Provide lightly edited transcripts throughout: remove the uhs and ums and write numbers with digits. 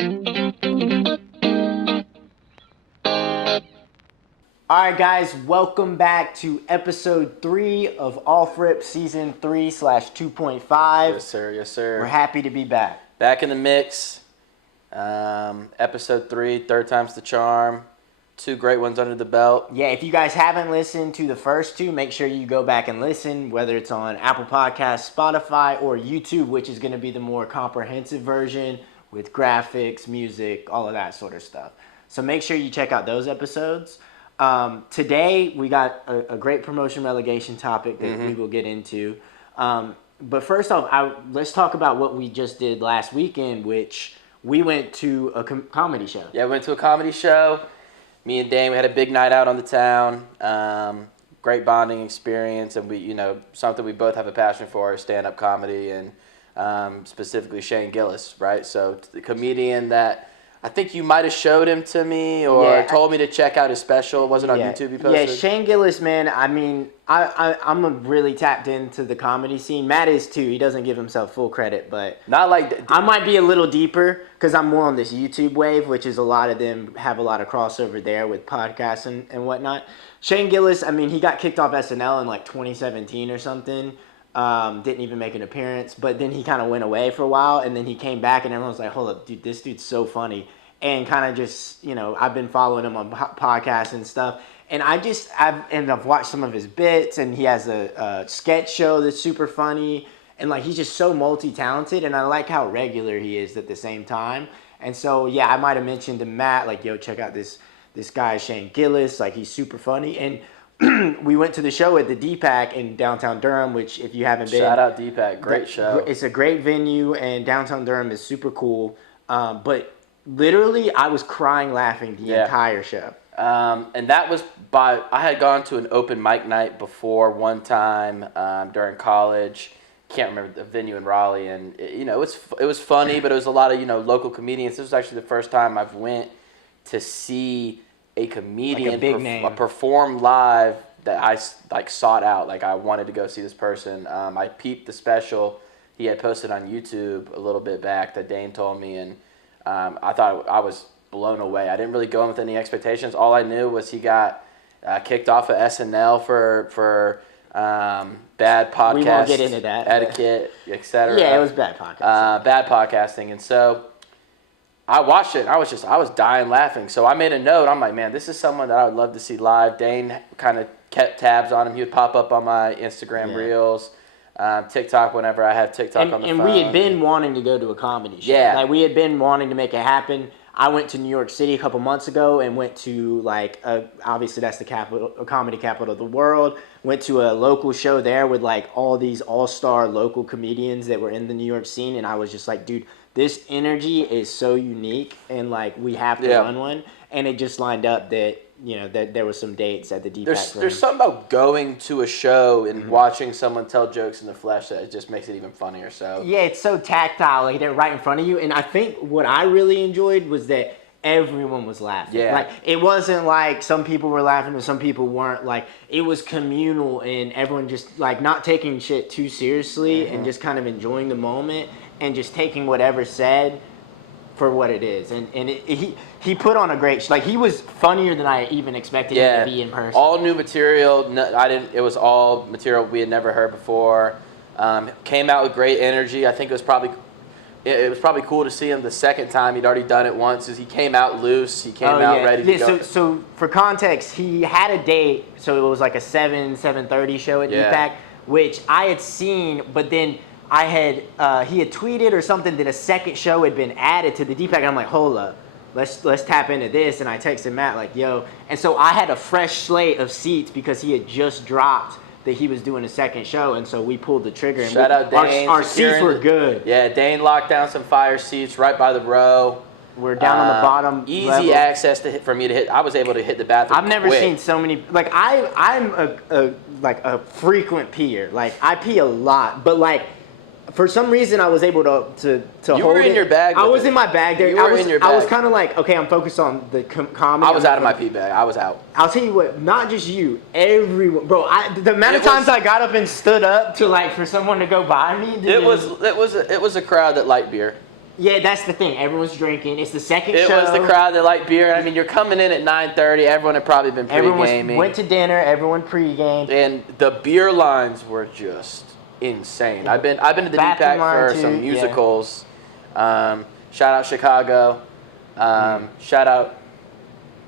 All right, guys, welcome back to episode 3 of Off Rip Season 3/2.5. Yes, sir. Yes, sir. We're happy to be back. Back in the mix. Episode 3, third time's the charm. 2 great ones under the belt. Yeah, if you guys haven't listened to the first 2, make sure you go back and listen, whether it's on Apple Podcasts, Spotify, or YouTube, which is going to be the more comprehensive version with graphics, music, all of that sort of stuff. So make sure you check out those episodes. Today, we got a great promotion relegation topic that we will get into. But first off, let's talk about what we just did last weekend, which we went to a comedy show. Yeah, we went to a comedy show. Me and Dane, we had a big night out on the town. Great bonding experience, and something we both have a passion for is stand-up comedy, and specifically Shane Gillis, right? So the comedian that I think you might have showed him to me or told me to check out his special. Was it on YouTube you posted? Yeah, Shane Gillis, man, I mean, I'm really tapped into the comedy scene. Matt is too. He doesn't give himself full credit, but not like I might be a little deeper because I'm more on this YouTube wave, which is a lot of them have a lot of crossover there with podcasts and whatnot. Shane Gillis, I mean, he got kicked off SNL in like 2017 or something. Didn't even make an appearance, but then he kind of went away for a while, and then he came back, and everyone was like, hold up, dude, this dude's so funny. And kind of just, I've been following him on podcasts and stuff, and I've watched some of his bits, and he has a sketch show that's super funny, and like he's just so multi-talented, and I like how regular he is at the same time. And so, yeah, I might have mentioned to Matt, like, yo, check out this guy, Shane Gillis, like, he's super funny. And we went to the show at the DPAC in downtown Durham, which if you haven't been... Shout out DPAC, great show. It's a great venue, and downtown Durham is super cool. But literally, I was crying laughing the entire show. And that was I had gone to an open mic night before one time during college. Can't remember the venue in Raleigh, and it was funny, but it was a lot of local comedians. This was actually the first time I've went to see a comedian like a big name perform live that I sought out. Like, I wanted to go see this person. I peeped the special he had posted on YouTube a little bit back that Dane told me, and I thought I was blown away. I didn't really go in with any expectations. All I knew was he got kicked off of SNL for bad podcast. We won't get into that. Etiquette, etc. Yeah, it was bad podcasting. Bad podcasting, and so I watched it, and I was dying laughing. So I made a note. I'm like, man, this is someone that I would love to see live. Dane kind of kept tabs on him. He would pop up on my Instagram Reels, TikTok whenever I have TikTok on the phone. And we had been wanting to go to a comedy show. Yeah. Like, we had been wanting to make it happen. I went to New York City a couple months ago and went to, obviously that's the comedy capital of the world. Went to a local show there with, all these all-star local comedians that were in the New York scene. And I was just like, dude, this energy is so unique, and, we have to run one. And it just lined up that, that there was some dates at the DPAC. There's something about going to a show and watching someone tell jokes in the flesh that it just makes it even funnier. So yeah, it's so tactile. Like, they're right in front of you. And I think what I really enjoyed was that everyone was laughing. Yeah. It wasn't like some people were laughing and some people weren't. It was communal, and everyone just, not taking shit too seriously and just kind of enjoying the moment and just taking whatever's said for what it is. And he put on a great he was funnier than I even expected him to be in person. All new material. It was all material we had never heard before. Came out with great energy. I think it was probably cool to see him the second time. He'd already done it once. He came out loose. He came out ready to go. So for context, he had a date. So it was like a 7:30 show at DPAC, which I had seen, but then he had tweeted or something that a second show had been added to the DPAC. And I'm like, hold up, let's tap into this. And I texted Matt like, yo. And so I had a fresh slate of seats because he had just dropped that he was doing a second show, and so we pulled the trigger. And Shout out Dane. Our seats were good. Yeah, Dane locked down some fire seats right by the row. We're down on the bottom. Easy level. access for me to hit. I was able to hit the bathroom. I've never seen so many. I'm a frequent peer. I pee a lot, but for some reason I was able to hold it. You were in your bag. I was in my bag there. You were in your bag. I was kind of okay, I'm focused on the comedy. I was out of my pee bag. I was out. I'll tell you what, not just you, everyone, bro. The amount of times I got up and stood up to for someone to go by me. Dude, it was a crowd that liked beer. Yeah, that's the thing. Everyone's drinking. It's the second It show. was the crowd that liked beer. I mean, you're coming in at 9:30. Everyone had probably been pre-gaming. Everyone went to dinner. Everyone pre-gamed. And the beer lines were just insane. I've been to the DPAC for some musicals. Shout out Chicago. Shout out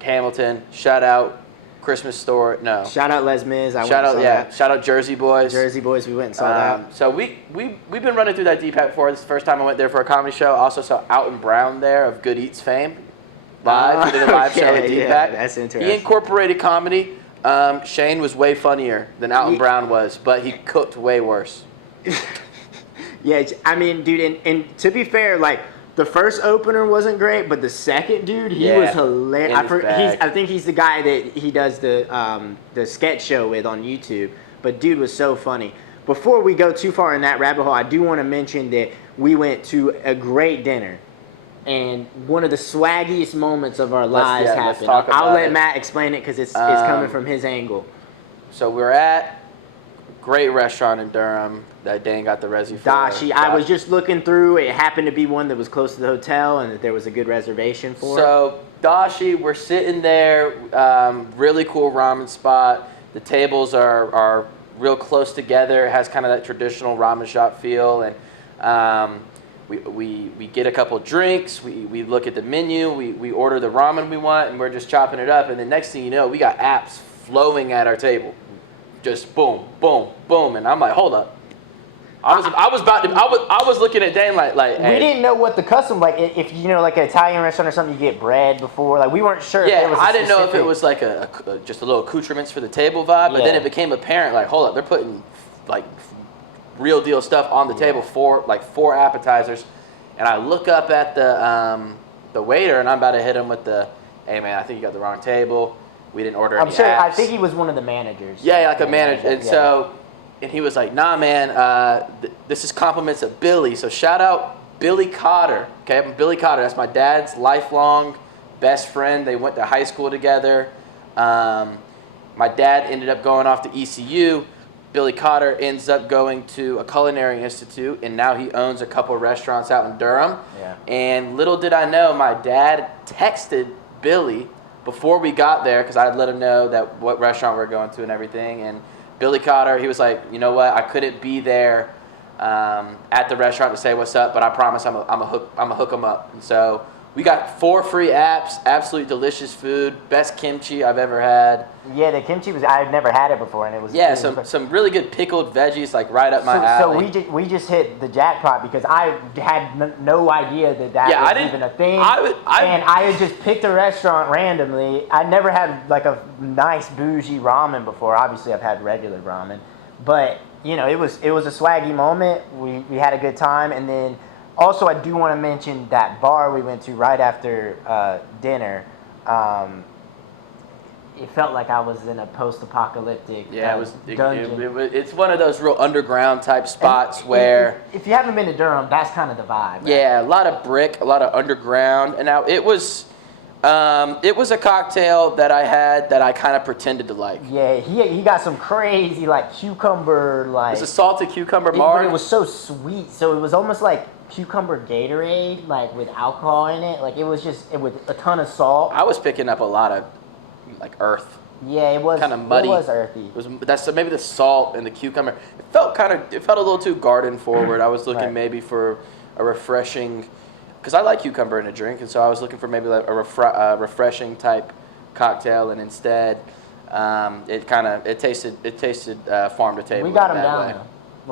Hamilton. Shout out Christmas Store. No. Shout out Les Mis. Shout out Jersey Boys. Jersey Boys. We went and saw that. So we've been running through that DPAC before. This is the first time I went there for a comedy show. Also saw Alton Brown there of Good Eats fame. Live. He did a live show at DPAC. Yeah, that's interesting. He incorporated comedy. Shane was way funnier than Alton Brown was, but he cooked way worse. Yeah, I mean, dude, and to be fair, like, the first opener wasn't great, but the second dude, he was hilarious. I think he's the guy that he does the sketch show with on YouTube. But dude was so funny. Before we go too far in that rabbit hole, I do want to mention that we went to a great dinner, and one of the swaggiest moments of our lives happened. I'll let Matt explain it because it's coming from his angle. So we're at a great restaurant in Durham that Dane got the resi for. Dashi. I was just looking through. It happened to be one that was close to the hotel and that there was a good reservation for. So Dashi, we're sitting there, really cool ramen spot. The tables are real close together. It has kind of that traditional ramen shop feel, and we get a couple drinks. We look at the menu. We order the ramen we want, and we're just chopping it up. And the next thing you know, we got apps flowing at our table, just boom, boom, boom. And I'm like, hold up. I was looking at Dane like hey. We didn't know what the custom, like, if you know, like an Italian restaurant or something, you get bread before. Like, we weren't sure. Yeah, if there was I didn't know if it was like just a little accoutrements for the table vibe, but then it became apparent, like, hold up, they're putting like real deal stuff on the table for like 4 appetizers, and I look up at the waiter, and I'm about to hit him with the, hey man, I think you got the wrong table. We didn't order any apps. I think he was one of the managers. Yeah, like a manager, and so. And he was like, nah, man, this is compliments of Billy. So shout out Billy Cotter. Okay, I'm Billy Cotter. That's my dad's lifelong best friend. They went to high school together. My dad ended up going off to ECU. Billy Cotter ends up going to a culinary institute, and now he owns a couple of restaurants out in Durham. Yeah. And little did I know, my dad texted Billy before we got there, because I had let him know that what restaurant we're going to and everything. And Billy Cotter, he was like, you know what? I couldn't be there at the restaurant to say what's up, but I promise I'm a hook him up. And so we got 4 free apps, absolutely delicious food, best kimchi I've ever had. Yeah, the kimchi I've never had it before, and it was some really good pickled veggies, like right up my alley. So we just hit the jackpot because I had no idea that was even a thing. And I had just picked a restaurant randomly. I never had like a nice bougie ramen before. Obviously, I've had regular ramen, but you know, it was a swaggy moment. We had a good time, and then also I do want to mention that bar we went to right after dinner. It felt like I was in a post-apocalyptic dungeon. It's one of those real underground type spots where... If you haven't been to Durham, that's kind of the vibe. Right? Yeah, a lot of brick, a lot of underground. And now it was a cocktail that I had that I kind of pretended to like. Yeah, he got some crazy, like, cucumber, like... It was a salted cucumber marg. But it was so sweet. So it was almost like cucumber Gatorade, like, with alcohol in it. Like, it was with a ton of salt. I was picking up a lot of like earth. Yeah, it was kind of muddy. It was earthy. That's maybe the salt and the cucumber. It felt a little too garden forward. I was looking maybe for a refreshing, because I like cucumber in a drink, and so I was looking for maybe like a refreshing type cocktail, and instead, it tasted farm to table. We got him down though.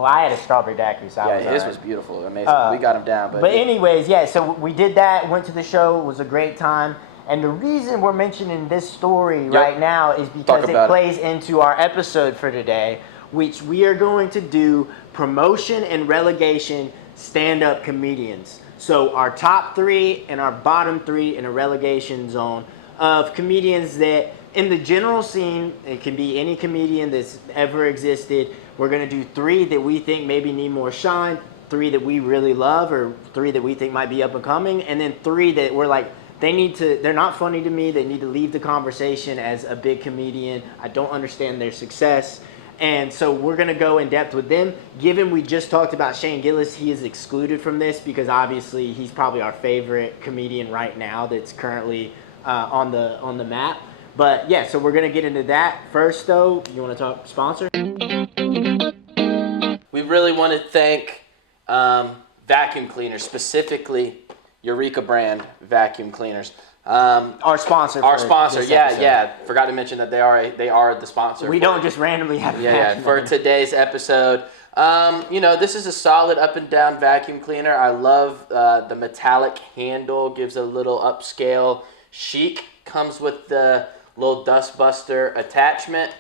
Well, I had a strawberry daiquiri, so his was beautiful, amazing. We got him down, but anyways, yeah. So we did that. Went to the show. It was a great time. And the reason we're mentioning this story right now is because it plays into our episode for today, which we are going to do promotion and relegation stand-up comedians. So our top 3 and our bottom 3 in a relegation zone of comedians that in the general scene, it can be any comedian that's ever existed. We're going to do 3 that we think maybe need more shine, 3 that we really love, or 3 that we think might be up and coming, and then 3 that we're like, they're not funny to me. They need to leave the conversation as a big comedian. I don't understand their success. And so we're going to go in depth with them. Given we just talked about Shane Gillis, he is excluded from this because obviously he's probably our favorite comedian right now that's currently on the map. But yeah, so we're going to get into that. First though, you want to talk sponsor? We really want to thank vacuum cleaners, specifically Eureka brand vacuum cleaners. Our sponsor. Yeah. Forgot to mention that they are the sponsor. We don't just randomly have. For today's episode. This is a solid up and down vacuum cleaner. I love the metallic handle, gives a little upscale chic. Comes with the little dust buster attachment.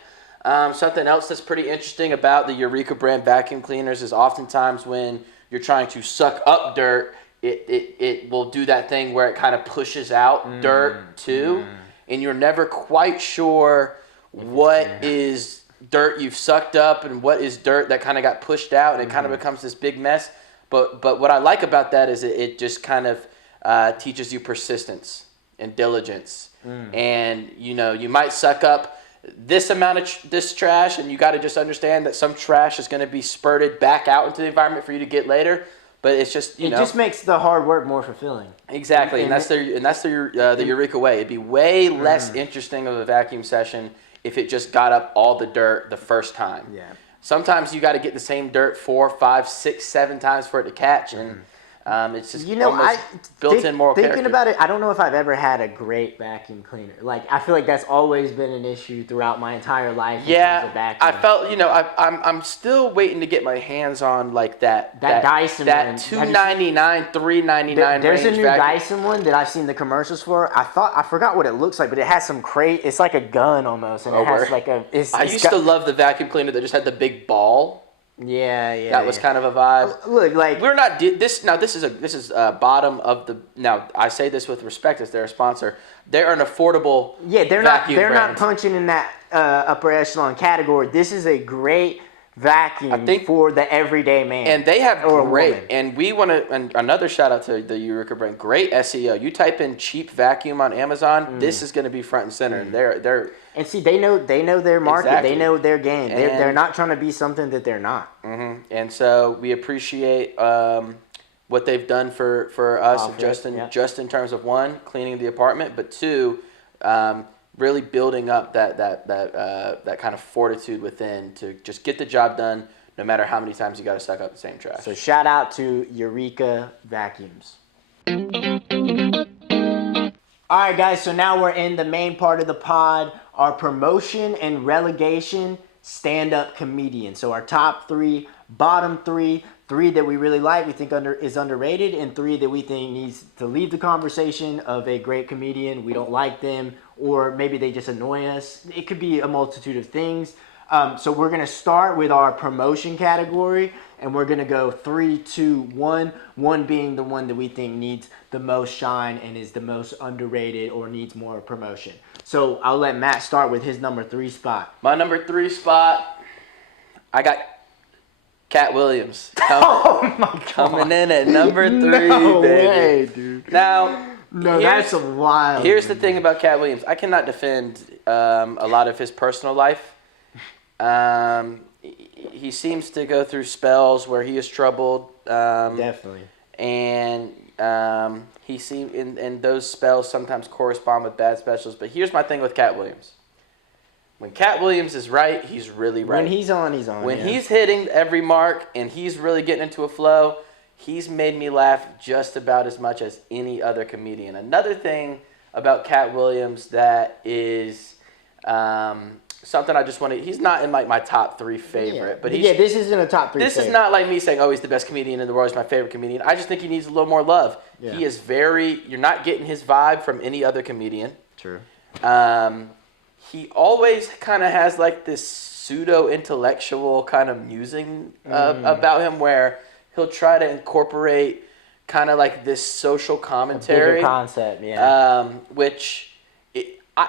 Something else that's pretty interesting about the Eureka brand vacuum cleaners is oftentimes when you're trying to suck up dirt, it will do that thing where it kind of pushes out dirt too, and you're never quite sure what is dirt you've sucked up and what is dirt that kind of got pushed out, and it kind of becomes this big mess. But what I like about that is it just kind of teaches you persistence and diligence, and you might suck up this amount of this trash, and you got to just understand that some trash is going to be spurted back out into the environment for you to get later. But it's just it just makes the hard work more fulfilling. Exactly, and that's the Eureka way. It'd be way less interesting of a vacuum session if it just got up all the dirt the first time. Yeah. Sometimes you got to get the same dirt 4, 5, 6, 7 times for it to catch, and it's just almost built-in moral character. Thinking about it, I don't know if I've ever had a great vacuum cleaner. Like, I feel like that's always been an issue throughout my entire life. Yeah, I felt, I'm still waiting to get my hands on like that Dyson that one. $299, $399 There's a new vacuum. Dyson one that I've seen the commercials for. I forgot what it looks like, but it has some it's like a gun almost, and it has like a. I used to love the vacuum cleaner that just had the big ball. Yeah. That was kind of a vibe. Look, like we're not this now. This is bottom of the. Now I say this with respect, as they're a sponsor. They're an affordable. Yeah, they're brand. not punching in that upper echelon category. This is a great vacuum for the everyday man. And they have great. Woman. And we want to. And another shout out to the Eureka brand. Great SEO. You type in cheap vacuum on Amazon. This is going to be front and center. And they're. And see, they know their market. Exactly. They know their game. They're not trying to be something that they're not. Mm-hmm. And so we appreciate what they've done for us, just in terms of one, cleaning the apartment, but two, really building up that kind of fortitude within to just get the job done, no matter how many times you got to suck up the same trash. So shout out to Eureka Vacuums. All right, guys, so now we're in the main part of the pod, our promotion and relegation stand-up comedian. So our top 3, bottom 3 that we really like, we think is underrated, and 3 that we think needs to leave the conversation of a great comedian. We don't like them, or maybe they just annoy us. It could be a multitude of things. So we're going to start with our promotion category, and we're going to go 3, 2, 1. 1 being the one that we think needs the most shine and is the most underrated or needs more promotion. So I'll let Matt start with his number 3 spot. My number 3 spot, I got Cat Williams. Coming in at number 3, no baby. Way, dude. Now, that's a wild. Here's the thing about Cat Williams. I cannot defend a lot of his personal life. He seems to go through spells where he is troubled. Definitely. And he seems, and those spells sometimes correspond with bad specials. But here's my thing with Cat Williams. When Cat Williams is right, he's really right. When he's on, he's on. When he's hitting every mark and he's really getting into a flow, he's made me laugh just about as much as any other comedian. Another thing about Cat Williams that is something I just want to. He's not in like my top 3 favorite, but this isn't a top 3. This is not like me saying, "Oh, he's the best comedian in the world. He's my favorite comedian." I just think he needs a little more love. Yeah. He is you're not getting his vibe from any other comedian. True. He always kind of has like this pseudo-intellectual kind of musing about him, where he'll try to incorporate kind of like this social commentary. A bigger concept, yeah. Which.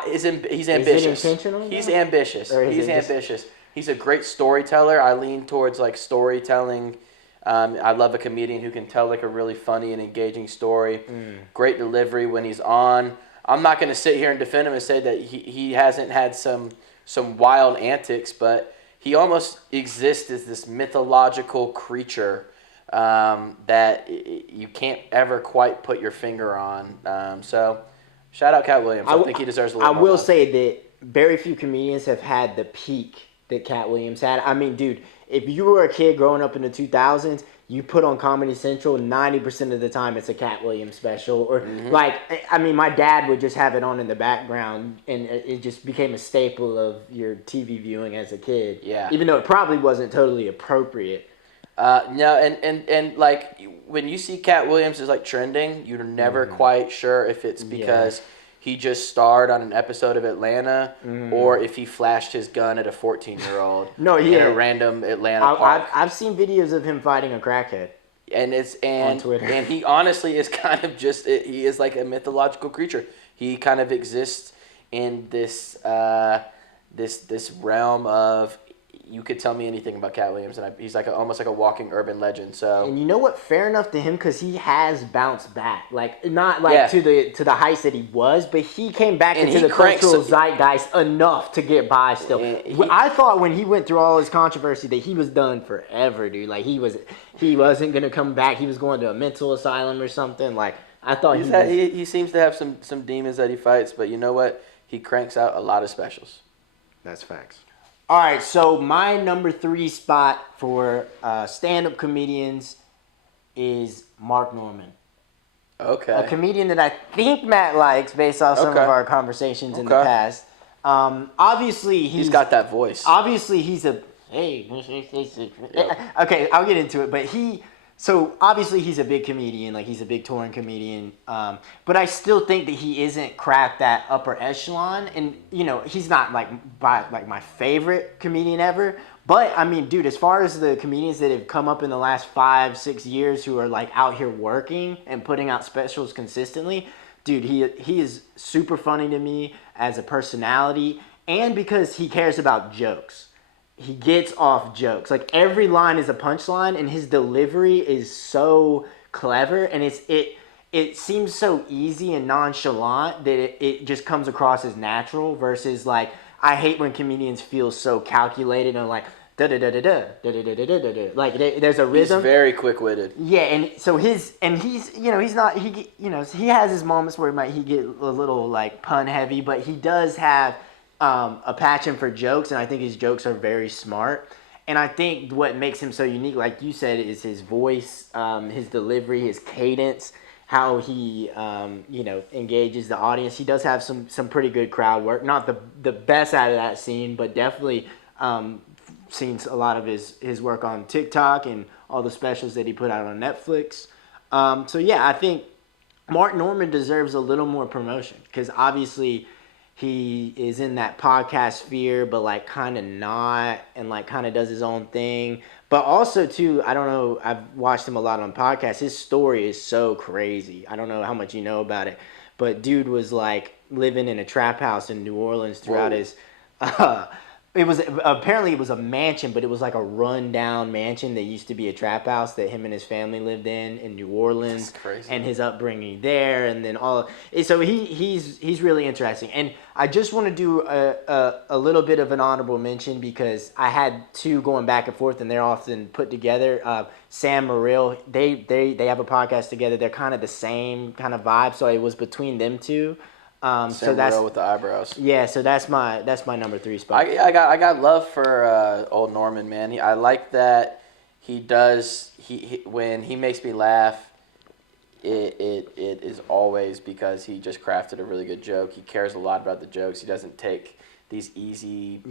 He's ambitious. Is it intentional? He's ambitious. He's ambitious. He's a great storyteller. I lean towards like storytelling. I love a comedian who can tell like a really funny and engaging story. Great delivery when he's on. I'm not going to sit here and defend him and say that he hasn't had some wild antics, but he almost exists as this mythological creature that you can't ever quite put your finger on. So shout out Cat Williams. I think he deserves a little more I will love. say that very few comedians have had the peak that Cat Williams had. I mean, dude, if you were a kid growing up in the 2000s, you put on Comedy Central, 90% of the time it's a Cat Williams special. Or, like, I mean, my dad would just have it on in the background, and it just became a staple of your TV viewing as a kid. Yeah. Even though it probably wasn't totally appropriate. No, and like when you see Cat Williams is like trending, you're never quite sure if it's because he just starred on an episode of Atlanta or if he flashed his gun at a 14-year-old in a random Atlanta park. I've seen videos of him fighting a crackhead. On Twitter. And he honestly is kind of he is like a mythological creature. He kind of exists in this this realm of, you could tell me anything about Cat Williams, and he's like almost like a walking urban legend. So, and you know what? Fair enough to him, because he has bounced back. Like, not like to the heights that he was, but he came back into the cultural zeitgeist enough to get by still. I thought when he went through all his controversy that he was done forever, dude. Like, he wasn't gonna come back. He was going to a mental asylum or something. Like, I thought he seems to have some demons that he fights, but you know what? He cranks out a lot of specials. That's facts. All right, so my number 3 spot for stand-up comedians is Mark Norman. Okay. A comedian that I think Matt likes based off some of our conversations in the past. Obviously, he's got that voice. Obviously, he's a... Hey. Okay, I'll get into it, but So obviously he's a big comedian, like he's a big touring comedian, but I still think that he isn't cracked that upper echelon, and he's not like my favorite comedian ever. But I mean, dude, as far as the comedians that have come up in the last 5-6 years who are like out here working and putting out specials consistently, dude, he is super funny to me as a personality, and because he cares about jokes. He gets off jokes. Like, every line is a punchline, and his delivery is so clever, and it seems so easy and nonchalant that it just comes across as natural, versus, like, I hate when comedians feel so calculated and like da da da da da da da da da da. Like, there's a rhythm. He's very quick-witted. Yeah, and so he's not, he has his moments where he get a little like pun heavy, but he does have a passion for jokes, and I think his jokes are very smart. And I think what makes him so unique, like you said, is his voice, his delivery, his cadence, how he engages the audience. He does have some pretty good crowd work. Not the best out of that scene, but definitely seen a lot of his work on TikTok and all the specials that he put out on Netflix. So yeah, I think Mark Norman deserves a little more promotion, because obviously he is in that podcast sphere, but like kind of not, and like kind of does his own thing. But also too, I don't know, I've watched him a lot on podcasts. His story is so crazy. I don't know how much you know about it, but dude was like living in a trap house in New Orleans throughout his it was a mansion, but it was like a run-down mansion that used to be a trap house that him and his family lived in New Orleans. That's crazy. And his upbringing there, and then so he's really interesting. And I just want to do a little bit of an honorable mention, because I had two going back and forth, and they're often put together. Sam Morril, they have a podcast together. They're kind of the same kind of vibe, so it was between them two. So that's with the eyebrows. Yeah, so that's my number 3 spot. I got love for old Norman, man. I like that he does. He when he makes me laugh, it is always because he just crafted a really good joke. He cares a lot about the jokes. He doesn't take these easy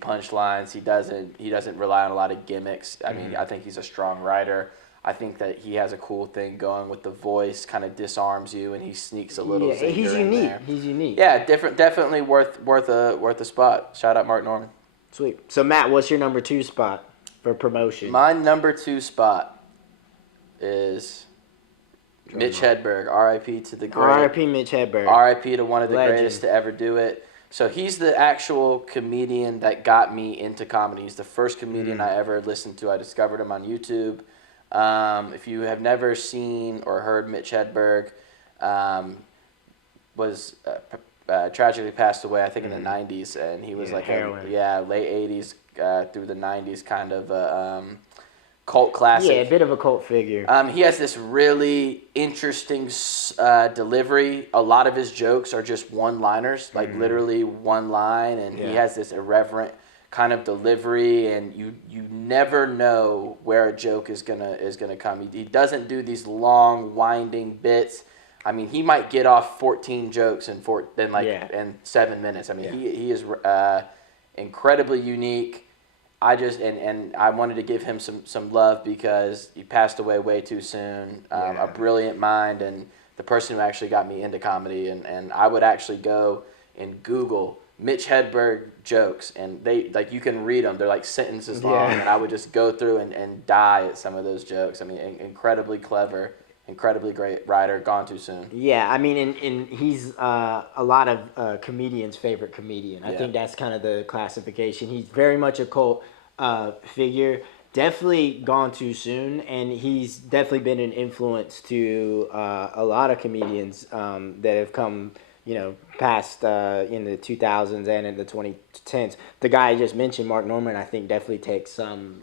punchlines. He doesn't rely on a lot of gimmicks. I mean, I think he's a strong writer. I think that he has a cool thing going with the voice, kind of disarms you, and he sneaks a little zinger he's in unique. there. He's unique. Yeah, definitely worth a spot. Shout out Mark Norman. Sweet. So Matt, what's your number 2 spot for promotion? My number 2 spot is Mitch Hedberg. R.I.P. to the great. R.I.P. Mitch Hedberg. R.I.P. to one of the Legend. greatest to ever do it. So he's the actual comedian that got me into comedy. He's the first comedian I ever listened to. I discovered him on YouTube. If you have never seen or heard Mitch Hedberg, was tragically passed away, I think in the 90s, and he was like heroin. late 80s through the '90s, kind of cult classic. Yeah, a bit of a cult figure. He has this really interesting delivery. A lot of his jokes are just one-liners, like literally one line, and he has this irreverent kind of delivery, and you never know where a joke is gonna come. He doesn't do these long, winding bits. I mean, he might get off 14 jokes in 7 minutes. I mean, he is incredibly unique. I wanted to give him some love because he passed away way too soon. A brilliant mind and the person who actually got me into comedy. And I would actually go and Google Mitch Hedberg jokes, and they you can read them. They're like sentences long, and I would just go through and die at some of those jokes. I mean, incredibly clever, incredibly great writer, gone too soon. Yeah, I mean, and he's a lot of comedians' favorite comedian. I think that's kind of the classification. He's very much a cult figure. Definitely gone too soon, and he's definitely been an influence to a lot of comedians that have come, past in the 2000s and in the 2010s. The guy I just mentioned, Mark Norman, I think definitely takes some.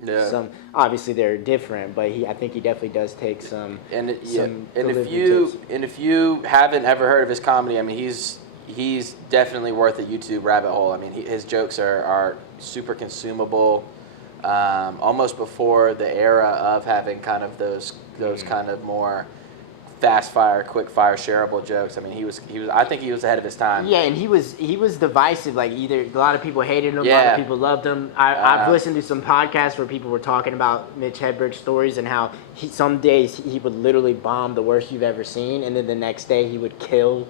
Obviously, they're different, but I think he definitely does take some. And if you haven't ever heard of his comedy, I mean, he's definitely worth a YouTube rabbit hole. I mean, his jokes are super consumable. Almost before the era of having kind of those kind of more fast fire, quick fire, shareable jokes. I mean, he was. I think he was ahead of his time. Yeah, and he was divisive. Like either a lot of people hated him, a lot of people loved him. I've listened to some podcasts where people were talking about Mitch Hedberg's stories and how some days he would literally bomb the worst you've ever seen, and then the next day he would kill.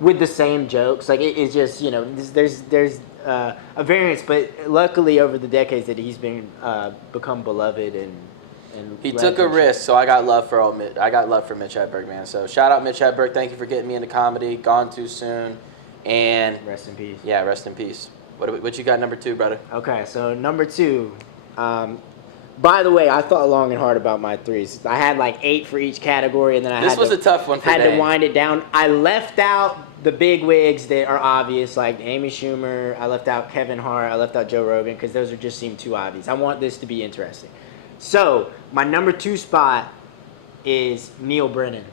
With the same jokes. Like it's just there's a variance, but luckily over the decades that he's been become beloved and he took a risk, so I got love for Mitch Hedberg, man. So shout out Mitch Hedberg, thank you for getting me into comedy. Gone too soon, and rest in peace. Yeah, rest in peace. What you got number 2, brother? Okay, so number 2. By the way, I thought long and hard about my 3s. I had like 8 for each category, and then this was a tough one for Dane. Had to wind it down. I left out the big wigs that are obvious, like Amy Schumer. I left out Kevin Hart. I left out Joe Rogan because those just seem too obvious. I want this to be interesting. So my number 2 spot is Neil Brennan.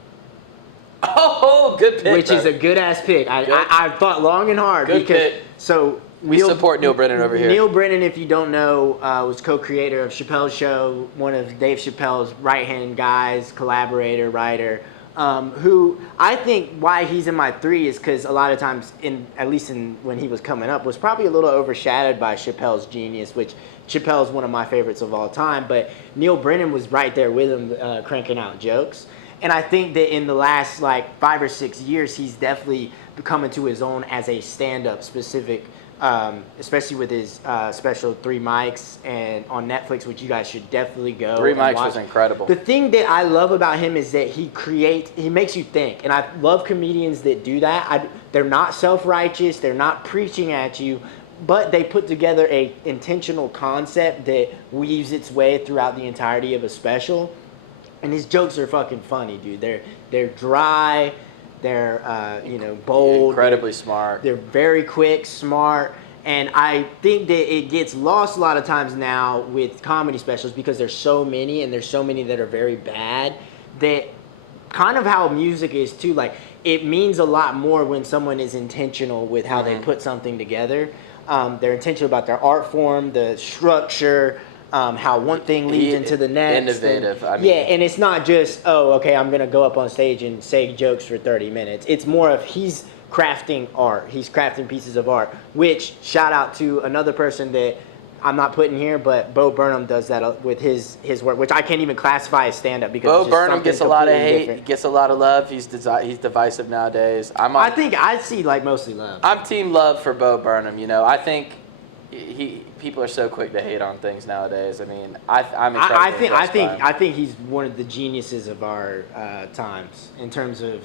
Oh, good pick. Which is a good ass pick. I thought long and hard good pick. So we support Neil Brennan over here. Neil Brennan, if you don't know, was co-creator of Chappelle's Show, one of Dave Chappelle's right-hand guys, collaborator, writer, who I think why he's in my 3 is because a lot of times, at least when he was coming up, was probably a little overshadowed by Chappelle's genius, which Chappelle's one of my favorites of all time, but Neil Brennan was right there with him cranking out jokes. And I think that in the last 5 or 6 years, he's definitely coming to his own as a stand-up specific, especially with his special 3 Mics and on Netflix, which you guys should definitely go. 3 Mics was incredible. The thing that I love about him is that he makes you think, and I love comedians that do that. They're not self-righteous, they're not preaching at you, but they put together a intentional concept that weaves its way throughout the entirety of a special. And his jokes are fucking funny, dude. They're dry, they're bold, incredibly smart. They're very quick, smart, and I think that it gets lost a lot of times now with comedy specials because there's so many, and there's so many that are very bad. That kind of how music is too. Like it means a lot more when someone is intentional with how they put something together. They're intentional about their art form, the structure. How one thing leads into the next. Innovative. And it's not just, I'm going to go up on stage and say jokes for 30 minutes. It's more of he's crafting art. He's crafting pieces of art, which shout out to another person that I'm not putting here, but Bo Burnham does that with his work, which I can't even classify as stand-up because Bo Burnham gets a lot of hate, gets a lot of love. He's divisive nowadays. I think I see mostly love. I'm team love for Bo Burnham. I think people are so quick to hate on things nowadays. I mean, I think he's one of the geniuses of our times in terms of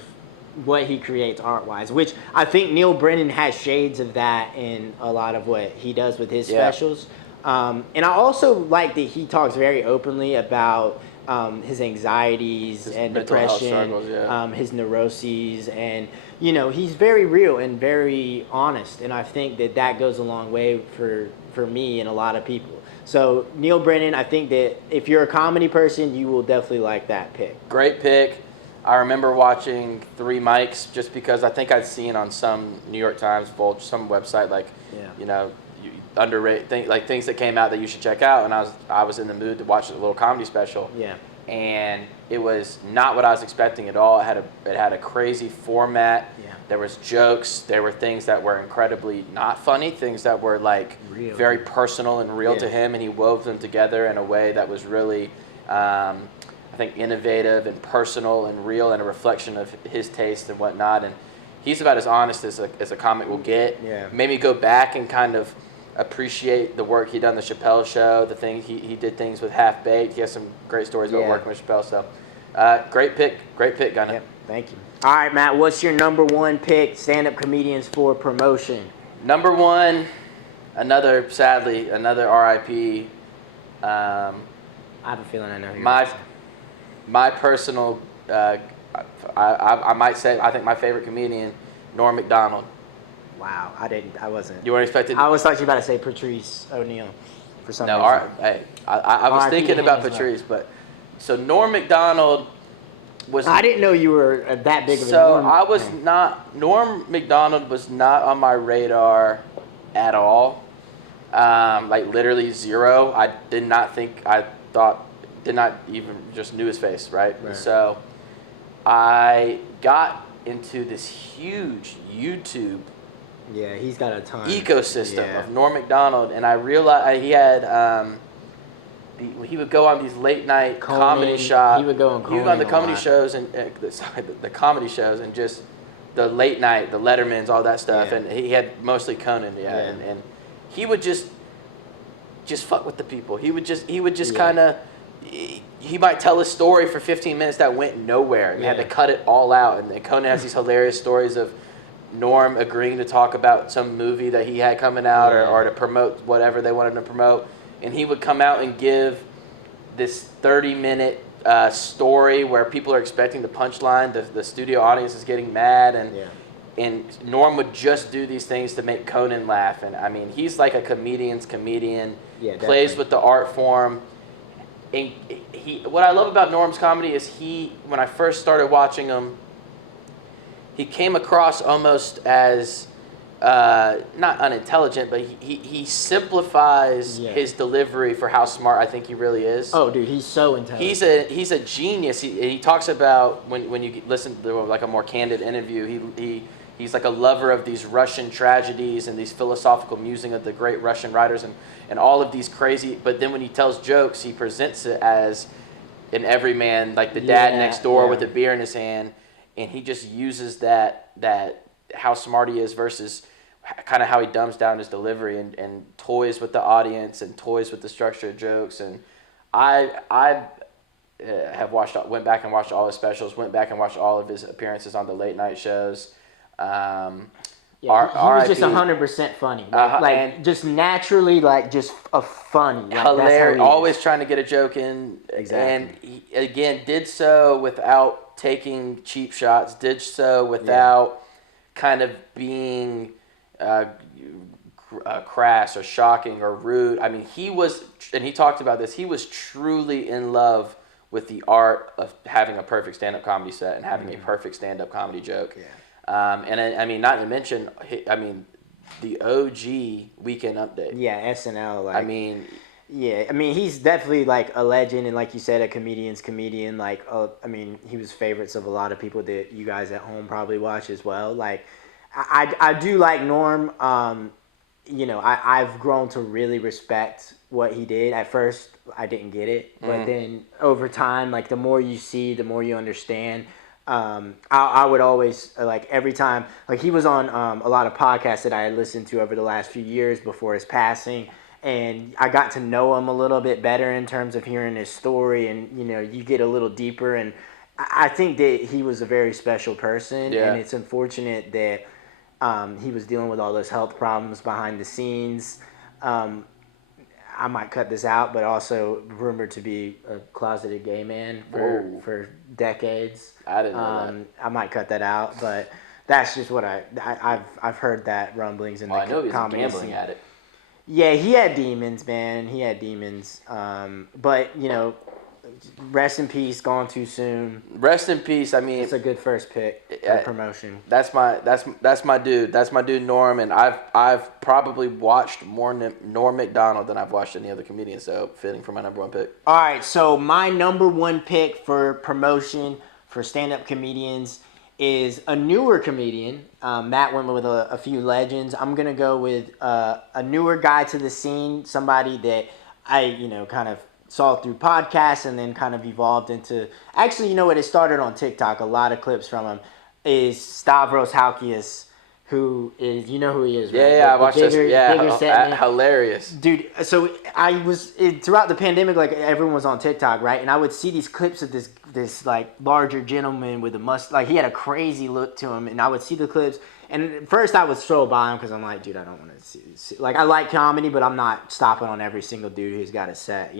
what he creates art-wise, which I think Neil Brennan has shades of that in a lot of what he does with his specials. And I also like that he talks very openly about his anxieties and depression, struggles, his neuroses, and you know, he's very real and very honest, and I think that goes a long way for me and a lot of people. So Neil Brennan, I think that if you're a comedy person, you will definitely like that pick. Great pick. I remember watching Three Mics just because I think I'd seen on some New York Times, Vulture, some website you know, underrated things that came out that you should check out, and I was in the mood to watch a little comedy special. Yeah. And it was not what I was expecting at all. It had a crazy format. Yeah. There was jokes. There were things that were incredibly not funny, things that were like real. Very personal and real to him, and he wove them together in a way that was really, I think, innovative and personal and real and a reflection of his taste and whatnot. And he's about as honest as a comic will get. Yeah. Made me go back and kind of appreciate the work he done the Chappelle Show, the thing he did things with Half Baked. He has some great stories about working with Chappelle. So, great pick, Gunna. Yep, thank you. All right, Matt, what's your number one pick, stand-up comedians for promotion? Number one, sadly, another RIP. I have a feeling I know who you're My gonna say. my personal, I might say, I think my favorite comedian, Norm Macdonald. Wow, I wasn't. You weren't expecting? I was thought you were about to say Patrice O'Neal for some No, reason. hey, I was R.I.P. thinking to him about as well. Patrice, but so Norm Macdonald was. I didn't know you were that big of a So Norm I was fan. not. Norm Macdonald was not on my radar at all. Like literally zero. I did not think. I thought. Did not even just knew his face, right? Right. So I got into this huge YouTube Yeah, he's got a ton. ecosystem of Norm Macdonald, and I realized he had. He would go on these late night comedy shows. He would go on He would go on the Conan a comedy lot. shows and the comedy shows and just the late night, the Lettermans, all that stuff. Yeah. And he had mostly Conan, and he would just fuck with the people. He would just kind of. He might tell a story for 15 minutes that went nowhere, and they had to cut it all out. And Conan has these hilarious stories of Norm agreeing to talk about some movie that he had coming out or to promote whatever they wanted to promote. And he would come out and give this 30-minute story where people are expecting the punchline. The studio audience is getting mad, and Norm would just do these things to make Conan laugh. And I mean, he's like a comedian's comedian. Yeah, plays definitely. with the art form. And what I love about Norm's comedy is when I first started watching him, he came across almost as not unintelligent, but he simplifies his delivery for how smart I think he really is. Oh, dude, he's so intelligent. He's a genius. He talks about when you listen to like a more candid interview, he's like a lover of these Russian tragedies and these philosophical musing of the great Russian writers and all of these crazy. But then when he tells jokes, he presents it as an everyman, like the dad next door with a beer in his hand, and he just uses that how smart he is versus kind of how he dumbs down his delivery and toys with the audience and toys with the structure of jokes. And I went back and watched all his specials, went back and watched all of his appearances on the late night shows. He was just 100% funny. Like just naturally, like just a funny. Like, hilarious, always trying to get a joke in. Exactly. And he, again, did so without taking cheap shots, did so without kind of being crass or shocking or rude. I mean, he was, and he talked about this, he was truly in love with the art of having a perfect stand-up comedy set and having a perfect stand-up comedy joke. Yeah. And I mean, not to mention, the OG Weekend Update. Yeah, SNL. Like, I mean, he's definitely like a legend, and like you said, a comedian's comedian. Like, I mean, he was favorites of a lot of people that you guys at home probably watch as well. Like, I do like Norm. You know, I've grown to really respect what he did. At first, I didn't get it, but then over time, like the more you see, the more you understand. I would always like every time, like he was on a lot of podcasts that I had listened to over the last few years before his passing, and I got to know him a little bit better in terms of hearing his story, and you know, you get a little deeper, and I think that he was a very special person, and it's unfortunate that he was dealing with all those health problems behind the scenes. I might cut this out, but also rumored to be a closeted gay man for decades. I didn't know that. I might cut that out, but That's just what I've heard that rumblings in Well, the I know he's comedy gambling scene. at it. Yeah, he had demons, man. He had demons. But rest in peace. Gone too soon. Rest in peace. I mean, It's a good first pick for promotion. That's my dude. That's my dude Norm, and I've probably watched more Norm Macdonald than I've watched any other comedian. So fitting for my number one pick. All right, so my number one pick for promotion for stand-up comedians is a newer comedian. Matt went with a few legends. I'm gonna go with a newer guy to the scene, somebody that I kind of saw through podcasts and then kind of evolved into. Actually, you know what? It started on TikTok. A lot of clips from him is Stavros Halkias, who is who he is, right? Yeah, I watched this. Yeah, hilarious, dude. So I was throughout the pandemic, like everyone was on TikTok, right? And I would see these clips of this like larger gentleman with a like he had a crazy look to him, and I would see the clips. And at first I would scroll by him because I'm like, dude, I don't want to see. Like I like comedy, but I'm not stopping on every single dude who's got a set,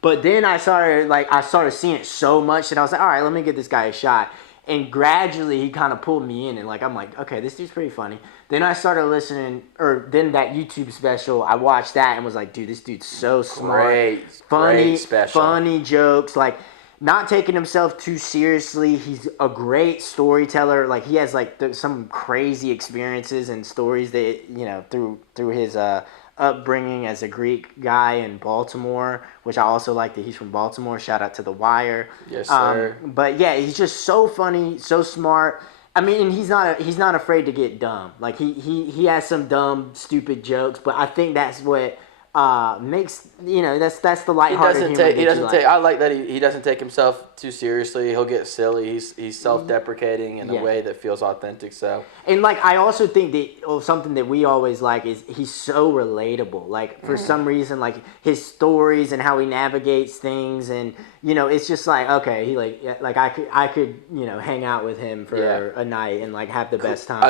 But then I started seeing it so much that I was like, all right, let me give this guy a shot. And gradually he kind of pulled me in, and I'm like, okay, this dude's pretty funny. Then I started listening, or then that YouTube special, I watched that and was like, dude, this dude's so smart. Great special. Funny jokes, like not taking himself too seriously. He's a great storyteller. Like he has some crazy experiences and stories that, through his upbringing as a Greek guy in Baltimore, which I also like that he's from Baltimore. Shout out to The Wire. Yes, sir. But yeah, he's just so funny, so smart. I mean, and he's not afraid to get dumb. Like he has some dumb, stupid jokes, but I think that's what makes that's the lighthearted humor. I like that he doesn't take himself too seriously. He'll get silly. He's self-deprecating in a way that feels authentic. So and I also think that something that we always like is he's so relatable. Like for some reason, like his stories and how he navigates things, and it's just like okay, he I could hang out with him for a night and have the best time.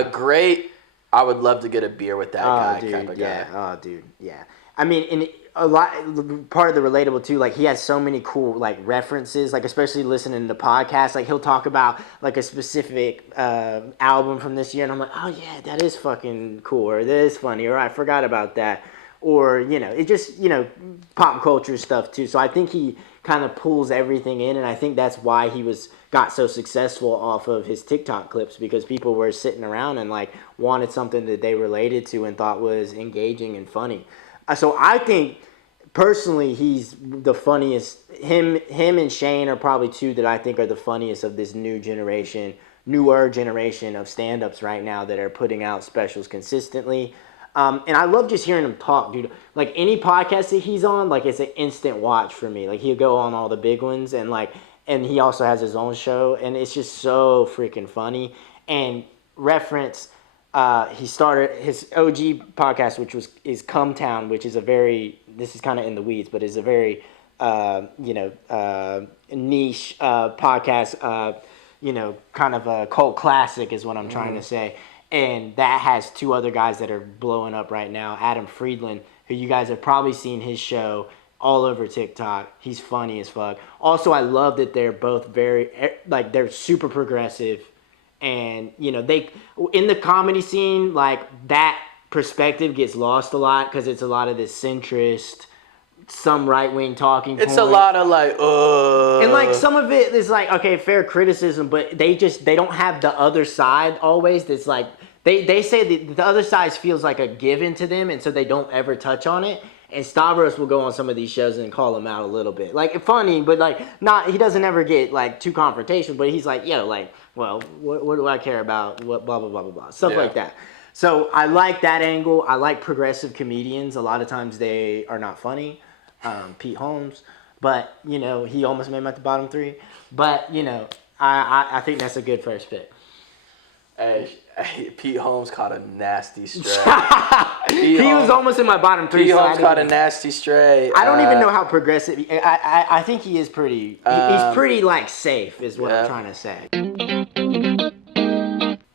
I would love to get a beer with that guy. Dude, type of guy. Oh, dude, yeah. I mean, and a lot part of the relatable too. Like he has so many cool references. Especially listening to podcasts. He'll talk about a specific album from this year, and I'm like, oh yeah, that is fucking cool, or that is funny, or I forgot about that, or it just pop culture stuff too. So I think he kind of pulls everything in, and I think that's why he got so successful off of his TikTok clips, because people were sitting around and wanted something that they related to and thought was engaging and funny. So I think personally he's the funniest. Him and Shane are probably two that I think are the funniest of this newer generation of stand-ups right now that are putting out specials consistently. And I love just hearing him talk, dude. Any podcast that he's on, it's an instant watch for me. He'll go on all the big ones, and he also has his own show, and it's just so freaking funny. And reference, he started his OG podcast, which is Come Town, which is this is kind of in the weeds, but is a very niche podcast. Kind of a cult classic is what I'm trying to say. And that has two other guys that are blowing up right now. Adam Friedland, who you guys have probably seen his show all over TikTok. He's funny as fuck. Also, I love that they're both very, they're super progressive. And, they, in the comedy scene, that perspective gets lost a lot because it's a lot of this centrist, some right-wing talking It's a lot of And some of it is okay, fair criticism, but they don't have the other side always. That's they say the other side feels like a given to them, and so they don't ever touch on it. And Stavros will go on some of these shows and call him out a little bit. Funny, but not, he doesn't ever get too confrontational, but he's well, what do I care about? What blah blah blah blah blah. Stuff like that. So I like that angle. I like progressive comedians. A lot of times they are not funny. Pete Holmes, but he almost made him at the bottom three. But I think that's a good first pick. Hey, Pete Holmes caught a nasty stray. He was almost in my bottom three. Pete Holmes caught a nasty stray. I don't even know how progressive. I think he is pretty. He's pretty safe, is what I'm trying to say.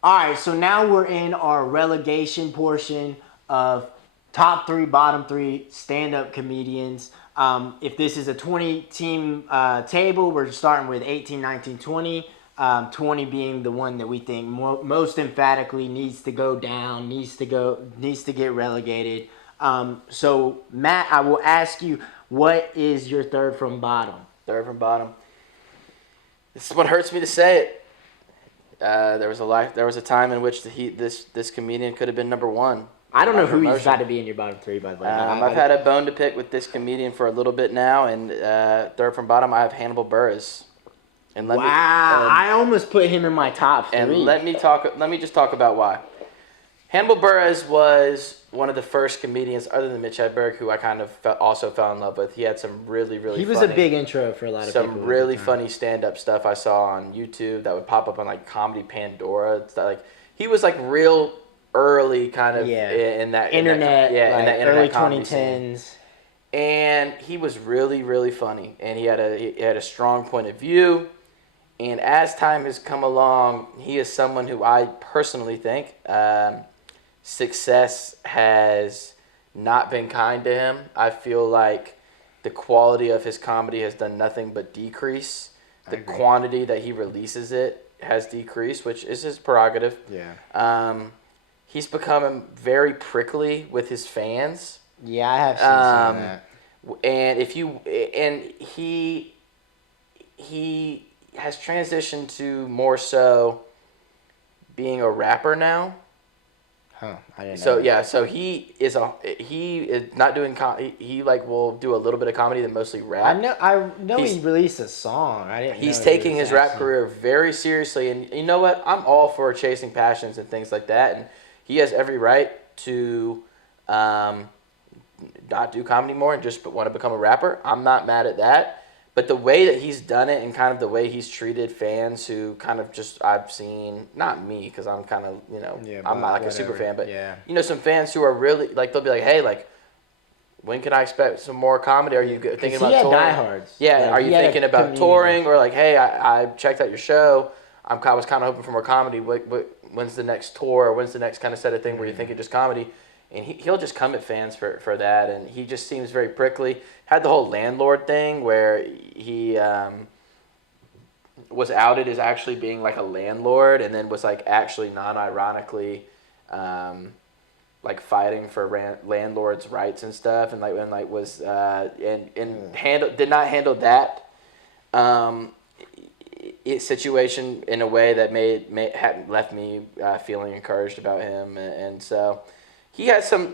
All right, so now we're in our relegation portion of top three, bottom three stand-up comedians. If this is a 20-team table, we're starting with 18, 19, 20. 20 being the one that we think most emphatically needs to go down, needs to get relegated. So Matt, I will ask you, what is your third from bottom? Third from bottom. This is what hurts me to say it. There was a time in which this comedian could have been number one. I don't know who he's got to be in your bottom three, by the way. I've had a bone to pick with this comedian for a little bit now, and third from bottom, I have Hannibal Buress. And I almost put him in my top three. And let me just talk about why. Hannibal Buress was one of the first comedians, other than Mitch Hedberg, who I kind of also fell in love with. He had some really He was a big intro for a lot of people. Some really funny stand-up stuff I saw on YouTube that would pop up on like Comedy Pandora. It's like he was like real early kind of in that internet, in that internet early comedy 2010s. Scene. And he was really, really funny, and he had a strong point of view. And as time has come along, he is someone who I personally think success has not been kind to him. I feel like the quality of his comedy has done nothing but decrease. The quantity that he releases it has decreased, which is his prerogative. Yeah. He's become very prickly with his fans. Yeah, I have seen that. And he has transitioned to more so being a rapper now. Huh, I didn't know. So yeah, so he is not doing he like will do a little bit of comedy than mostly rap. I know he released a song. He's taking his rap career very seriously, and you know what? I'm all for chasing passions and things like that, and he has every right to not do comedy more and just want to become a rapper. I'm not mad at that. But the way that he's done it and kind of the way he's treated fans who kind of just, I've seen, not me, because I'm kind of, I'm not like a super fan, but, some fans who are really, like, they'll be like, hey, like, when can I expect some more comedy? Are you thinking about touring? Diehards. Yeah, like, are you thinking about touring? Or like, hey, I checked out your show. I was kind of hoping for more comedy. When's the next tour? Or when's the next kind of set of thing where you're thinking just comedy? And he'll just come at fans for that, and he just seems very prickly. Had the whole landlord thing where he was outed as actually being like a landlord, and then was like actually non-ironically like fighting for landlords' rights and stuff, and did not handle that situation in a way that had left me feeling encouraged about him, and so. He has some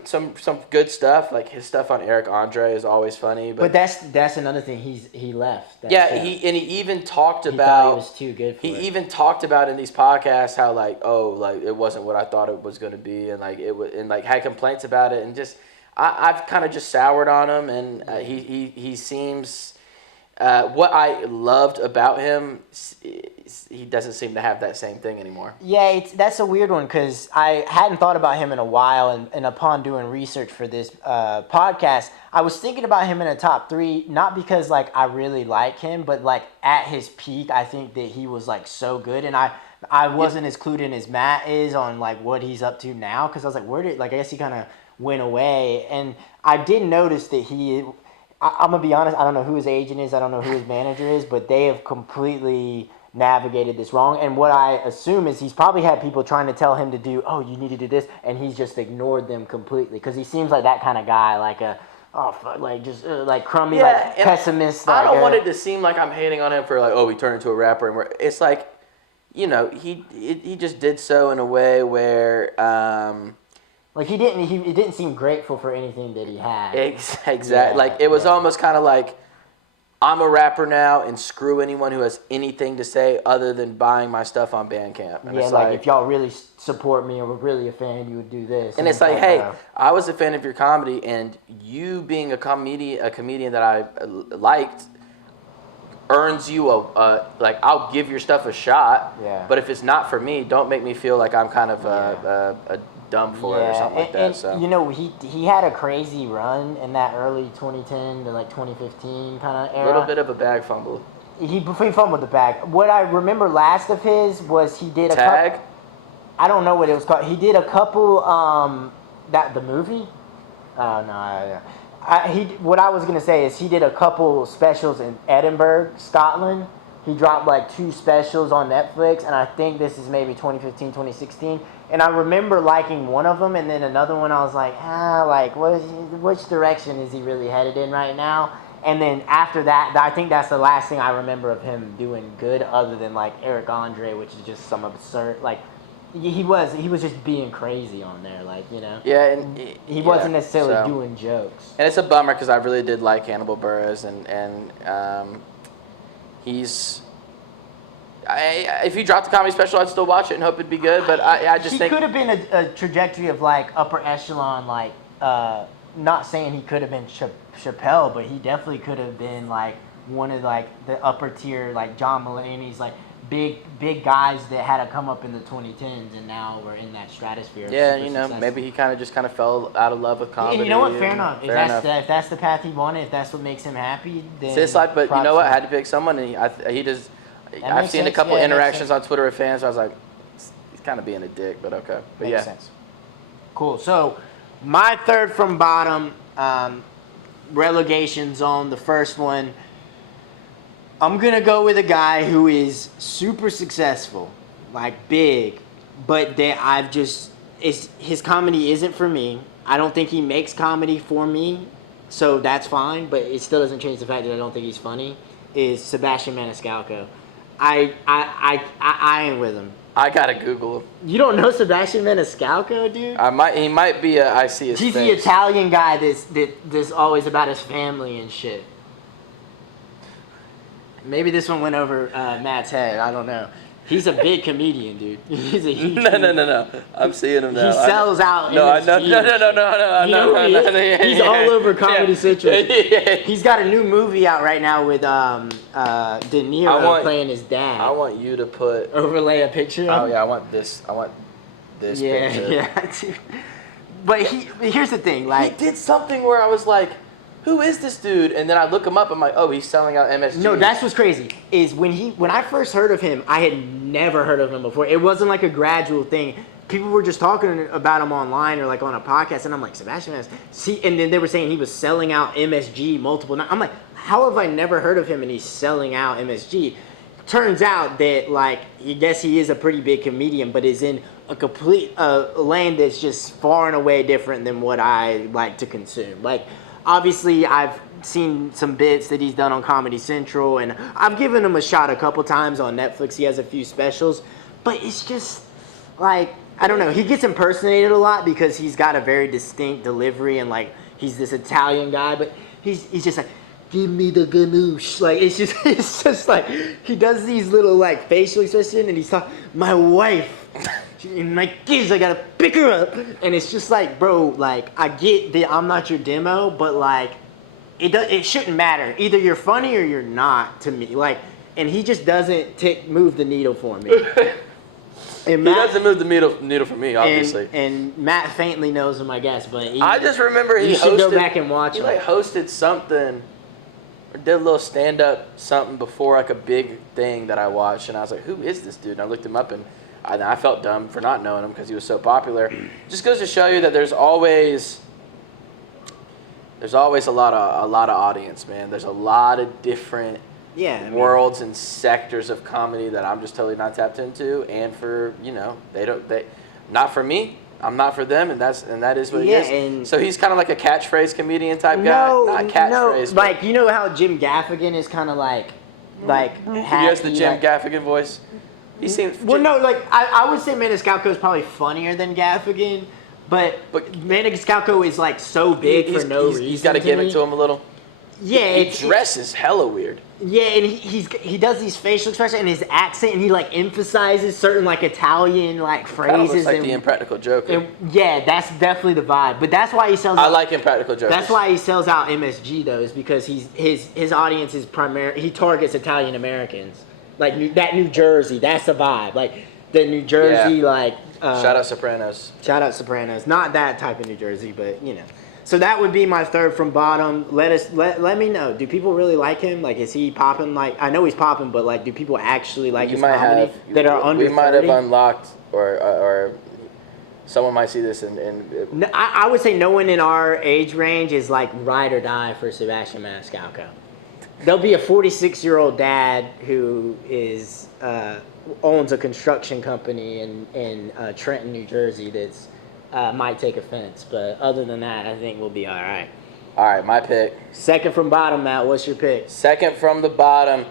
good stuff. Like his stuff on Eric Andre is always funny. But that's another thing. He left. He even talked about. Thought he was too good for it. He even talked about in these podcasts how like it wasn't what I thought it was going to be, and like it was, and like had complaints about it, and just I've kind of just soured on him, and he seems. What I loved about him, he doesn't seem to have that same thing anymore. Yeah, that's a weird one because I hadn't thought about him in a while, and upon doing research for this podcast, I was thinking about him in a top three, not because like I really like him, but like at his peak, I think that he was like so good, and I wasn't as clued in as Matt is on like what he's up to now, because I was like, I guess he kind of went away, and I did notice that I'm going to be honest, I don't know who his agent is, I don't know who his manager is, but they have completely navigated this wrong. And what I assume is he's probably had people trying to tell him to do, you need to do this, and he's just ignored them completely. Because he seems like that kind of guy, like like crummy, like pessimist. I don't want it to seem like I'm hating on him for like, he turned into a rapper. And it's like, he just did so in a way where... Like he didn't seem grateful for anything that he had. Exactly. Like it was almost kind of like, I'm a rapper now, and screw anyone who has anything to say other than buying my stuff on Bandcamp. And it's like if y'all really support me or were really a fan, you would do this. And it's like, hey, I was a fan of your comedy, and you being a comedian that I liked, earns you I'll give your stuff a shot. Yeah. But if it's not for me, don't make me feel like I'm kind of a dumb for it or something like that. And, so he had a crazy run in that early 2010 to like 2015 kind of era. A little bit of a bag fumble. He fumbled the bag. What I remember last of his was he did a Tag. I don't know what it was called. He did a couple the movie. Oh no. What I was gonna say is he did a couple specials in Edinburgh, Scotland, he dropped like 2 specials on Netflix, and I think this is maybe 2015, 2016. And I remember liking one of them, and then another one I was like, like which direction is he really headed in right now? And then after that, I think that's the last thing I remember of him doing good, other than like Eric Andre, which is just some absurd like. He was just being crazy on there, like, you know. Yeah, and he wasn't necessarily doing jokes. And it's a bummer because I really did like Hannibal Buress, and he's. If he dropped the comedy special, I'd still watch it and hope it'd be good. But I just think he could have been a trajectory of like upper echelon, like not saying he could have been Chappelle, but he definitely could have been like one of like the upper tier, like John Mulaney's, like big guys that had to come up in the 2010s, and now we're in that stratosphere. Yeah, you know, maybe he kind of fell out of love with comedy. And you know what? Fair enough. If that's the path he wanted, if that's what makes him happy, then. It's like, but you know what? I had to pick someone, and he just. I've seen a couple interactions on Twitter with fans. So I was like, he's kind of being a dick, but okay. But makes sense. Cool. So, my third from bottom, relegation zone. The first one. I'm gonna go with a guy who is super successful, like big, but that his comedy isn't for me. I don't think he makes comedy for me, so that's fine. But it still doesn't change the fact that I don't think he's funny. Is Sebastian Maniscalco. I ain't with him. I gotta Google him. You don't know Sebastian Maniscalco, dude? He might be I see his face. He's the Italian guy that's always about his family and shit. Maybe this one went over Matt's head. I don't know. He's a big comedian, dude. He's a huge. No. I'm seeing him now. He sells out. No. He's all over Comedy Central. He's got a new movie out right now with De Niro playing his dad. I want you to overlay a picture. Oh yeah, I want this picture. Yeah, dude. But here's the thing, like he did something where I was like, who is this dude? And then I look him up. I'm like, oh, he's selling out MSG. No, that's what's crazy. Is when I first heard of him, I had never heard of him before. It wasn't like a gradual thing. People were just talking about him online or like on a podcast, and I'm like, Sebastian Maniscalco. See, and then they were saying he was selling out MSG multiple nights. I'm like, how have I never heard of him and he's selling out MSG? Turns out that like, I guess he is a pretty big comedian, but is in a complete lane that's just far and away different than what I like to consume. Like. Obviously, I've seen some bits that he's done on Comedy Central, and I've given him a shot a couple times on Netflix. He has a few specials, but it's just like, I don't know. He gets impersonated a lot because he's got a very distinct delivery, and like he's this Italian guy, but he's just like, give me the ganoush. Like it's just like he does these little like facial expressions, and he's talking, my wife. And my kids, I gotta pick her up, and it's just like, bro, like I get that I'm not your demo, but like, it shouldn't matter. Either you're funny or you're not to me. Like, and he just doesn't move the needle for me. He doesn't move the needle for me, obviously. And Matt faintly knows him, I guess, but I just remember he should hosted, go back and watch. He like hosted something, or did a little stand up something before like a big thing that I watched, and I was like, who is this dude? And I looked him up and. I felt dumb for not knowing him because he was so popular. Just goes to show you that there's always a lot of audience, man. There's a lot of different worlds and sectors of comedy that I'm just totally not tapped into. And for they not for me. I'm not for them, and that is what it is. So he's kind of like a catchphrase comedian type guy. Not catchphrase. No, like you know how Jim Gaffigan is kind of like he has the Jim Gaffigan voice. He seems I would say Maniscalco is probably funnier than Gaffigan, but Maniscalco is like so big for no reason. He's got a gimmick to him a little. Yeah, he dresses hella weird. Yeah, and he does these facial expressions and his accent, and he like emphasizes certain like Italian like phrases. Kind of looks like the Impractical Joker. Yeah, that's definitely the vibe. But that's why he sells. I like Impractical Jokers. That's why he sells out MSG though, is because his audience is he targets Italian Americans. Like that New Jersey, that's the vibe. Like the New Jersey, like shout out Sopranos. Shout out Sopranos. Not that type of New Jersey, but you know. So that would be my third from bottom. Let me know. Do people really like him? Like, is he popping? Like, I know he's popping, but like, do people actually like his comedy that are under 30? We might have unlocked, or someone might see this and no, I would say no one in our age range is like ride or die for Sebastian Maniscalco. there'll be a 46-year-old dad who is owns a construction company in Trenton, New Jersey that's might take offense, but other than that, I think we'll be all right. All right, my pick. Second from bottom, Matt. What's your pick? Second from the bottom.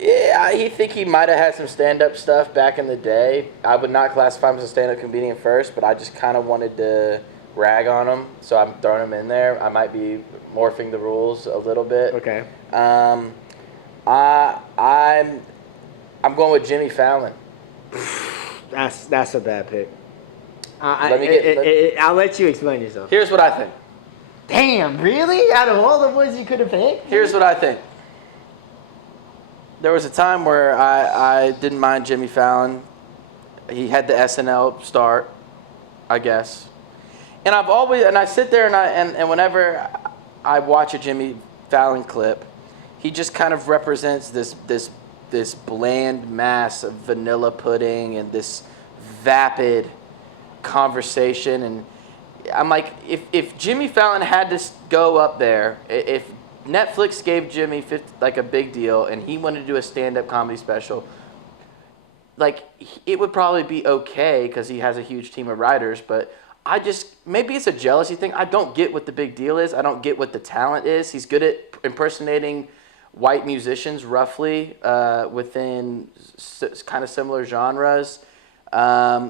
Yeah, I think he might have had some stand-up stuff back in the day. I would not classify him as a stand-up comedian first, but I just kind of wanted to rag on him, so I'm throwing him in there. I might be morphing the rules a little bit. Okay. I'm going with Jimmy Fallon. That's a bad pick. I'll let you explain yourself. Here's what I think. Damn, really? Out of all the boys you could have picked? Here's what I think. There was a time where I didn't mind Jimmy Fallon. He had the SNL start, I guess. And I sit there and whenever I watch a Jimmy Fallon clip, he just kind of represents this bland mass of vanilla pudding and this vapid conversation. And I'm like, if Jimmy Fallon had to go up there, if Netflix gave Jimmy like a big deal and he wanted to do a stand-up comedy special, like it would probably be okay because he has a huge team of writers, but maybe it's a jealousy thing. I don't get what the big deal is. I don't get what the talent is. He's good at impersonating white musicians roughly within kind of similar genres.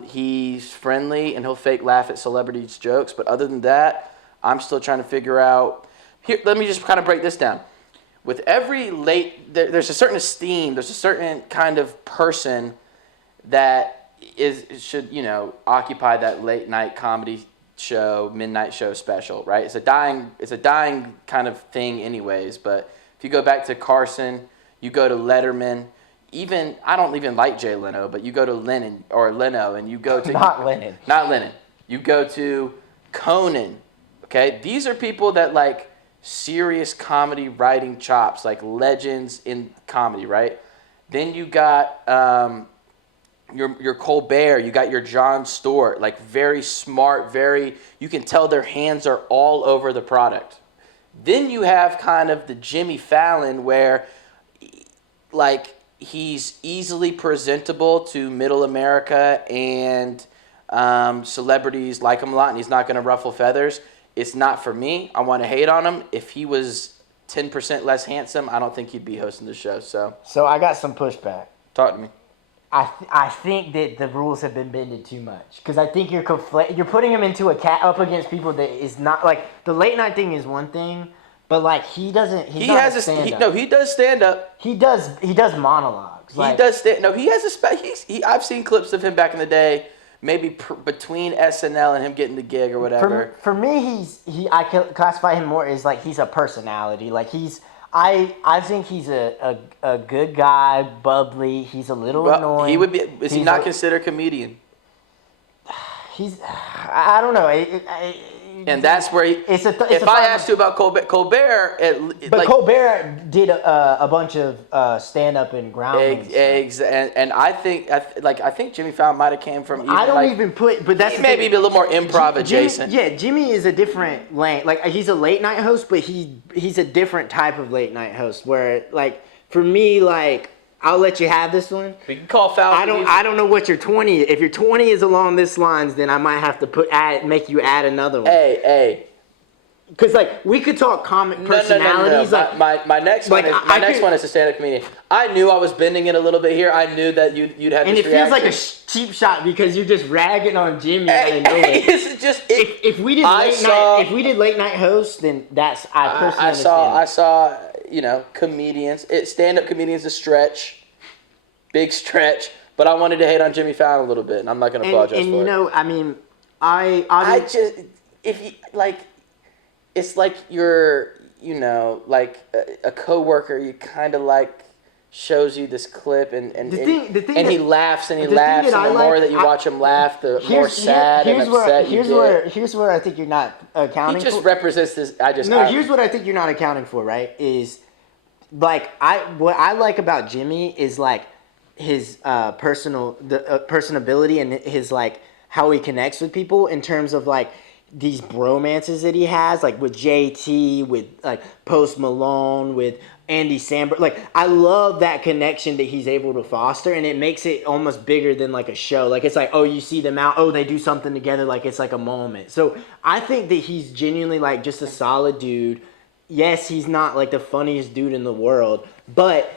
He's friendly and he'll fake laugh at celebrities' jokes, but other than that, I'm still trying to figure out. Here, let me just kind of break this down. With every there's a certain esteem, there's a certain kind of person that should occupy that late night comedy show, midnight show special, right? It's a dying kind of thing anyways, but if you go back to Carson, you go to Letterman, even I don't even like Jay Leno, but you go to Leno and you go to Not Lennon. You go to Conan. Okay? These are people that like serious comedy writing chops, like legends in comedy, right? Then you got your Colbert, you got your Jon Stewart, like very smart, you can tell their hands are all over the product. Then you have kind of the Jimmy Fallon where like he's easily presentable to middle America and celebrities like him a lot and he's not going to ruffle feathers. It's not for me. I want to hate on him. If he was 10% less handsome, I don't think he'd be hosting the show. So I got some pushback. Talk to me. I think that the rules have been bended too much because I think you're putting him into up against people that is not like the late night thing is one thing, but like he doesn't. He does stand up. He does stand up. He does monologues. He does stand. No, he has a. I've seen clips of him back in the day. Maybe between SNL and him getting the gig or whatever. For me, I classify him more as like he's a personality. Like I think he's a good guy, bubbly. He's a little annoying. He would be. Is he not considered a comedian? I don't know. And that's where if I asked you about Colbert, Colbert did a bunch of stand up and groundlings. And I think Jimmy Fallon might have came from. But that's maybe a little more improv adjacent. Jimmy is a different lane. Like he's a late night host, but he's a different type of late night host. Where like for me, like I'll let you have this one. We can call Fallon. I don't know what your 20 is. If your 20 is along this lines, then I might have to make you add another one. Hey. Because like we could talk comic personalities. No. Like my next one is a stand-up comedian. I knew I was bending it a little bit here. I knew that you'd have. And this it feels like a cheap shot because you're just ragging on Jimmy. If we did late night hosts, then that's I personally I saw comedians. Stand-up comedians a stretch, big stretch. But I wanted to hate on Jimmy Fallon a little bit, and I'm not going to apologize for it. I mean, it's like you're, like a coworker. You kind of like shows you this clip, and he laughs and the more that you watch him laugh, the more sad and upset you get. Here's where I think you're not accounting. He just represents this. Here's what I think you're not accounting for. Right? Is like what I like about Jimmy is like his personability and his like how he connects with people in terms of like these bromances that he has, like with JT, with like Post Malone, with Andy Samberg. Like, I love that connection that he's able to foster, and it makes it almost bigger than like a show. Like, it's like, oh, you see them out, oh, they do something together, like it's like a moment. So I think that he's genuinely like just a solid dude. Yes, he's not like the funniest dude in the world, but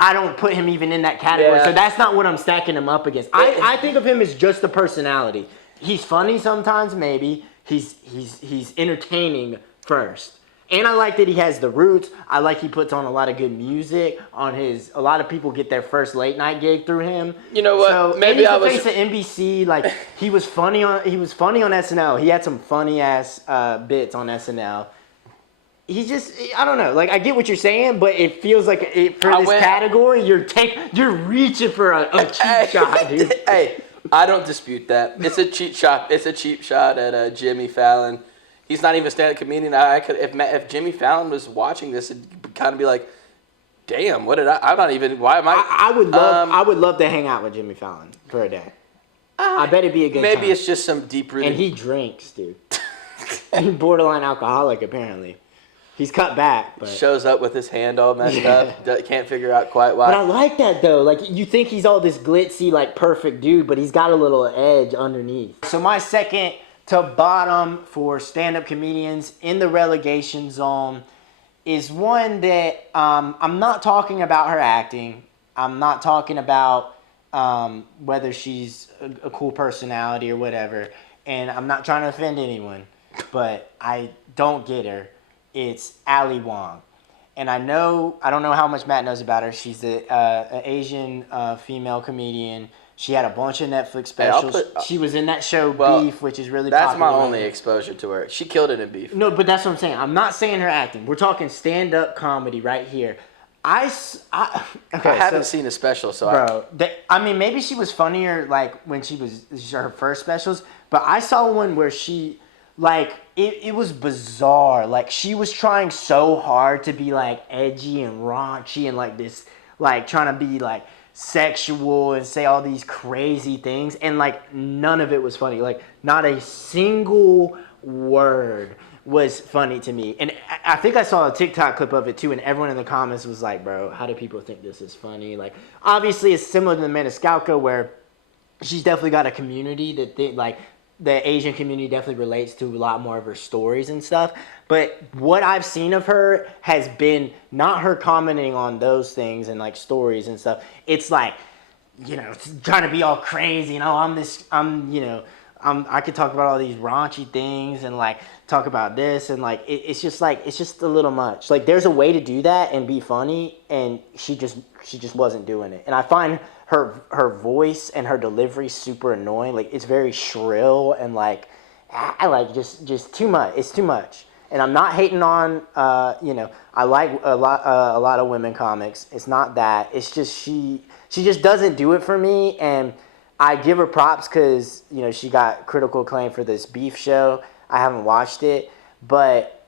I don't put him even in that category. Yeah. So that's not what I'm stacking him up against. I think of him as just a personality. He's funny sometimes, maybe. He's entertaining first. And I like that he has the roots. I like he puts on a lot of good music on his. A lot of people get their first late night gig through him. You know what? So, Maybe I and was he's the face of NBC. Like he was funny on SNL. He had some funny ass bits on SNL. He's just, I don't know. Like, I get what you're saying, but it feels like category, you're reaching for a cheap shot, dude. Hey, I don't dispute that. It's a cheap shot. It's a cheap shot at Jimmy Fallon. He's not even a stand-up comedian. If Jimmy Fallon was watching this, it'd kind of be like, damn, what did I'm not even. Why am I? I would love to hang out with Jimmy Fallon for a day. I bet it'd be a good time. Maybe it's just some deep-rooted. And he drinks, dude. He's borderline alcoholic, apparently. He's cut back, but shows up with his hand all messed up. Can't figure out quite why. But I like that though. Like you think he's all this glitzy, like perfect dude, but he's got a little edge underneath. So my second to bottom for stand-up comedians in the relegation zone is one that I'm not talking about her acting. I'm not talking about whether she's a cool personality or whatever. And I'm not trying to offend anyone, but I don't get her. It's Ali Wong. And I don't know how much Matt knows about her. She's an Asian female comedian. She had a bunch of Netflix specials. She was in that show Beef, which is really popular. That's my only exposure to her. She killed it in Beef. No, but that's what I'm saying. I'm not saying her acting. We're talking stand-up comedy right here. I haven't seen a special, so I mean, maybe she was funnier like when she was her first specials, but I saw one where she, like, it was bizarre. Like, she was trying so hard to be, like, edgy and raunchy and, like, this, like, trying to be, like, sexual and say all these crazy things. And, like, none of it was funny. Like, not a single word was funny to me. And I think I saw a TikTok clip of it, too, and everyone in the comments was like, bro, how do people think this is funny? Like, obviously, it's similar to the Maniscalco, where she's definitely got a community that they, like, the Asian community definitely relates to a lot more of her stories and stuff. But what I've seen of her has been not her commenting on those things and like stories and stuff. It's like, you know, trying to be all crazy. You know, I could talk about all these raunchy things and like talk about this and like it's just a little much. Like there's a way to do that and be funny, and she just wasn't doing it. And I find her voice and her delivery super annoying. Like it's very shrill and like I like just too much. It's too much. And I'm not hating on I like a lot of women comics. It's not that. It's just she just doesn't do it for me. And I give her props because she got critical acclaim for this Beef show. I haven't watched it, but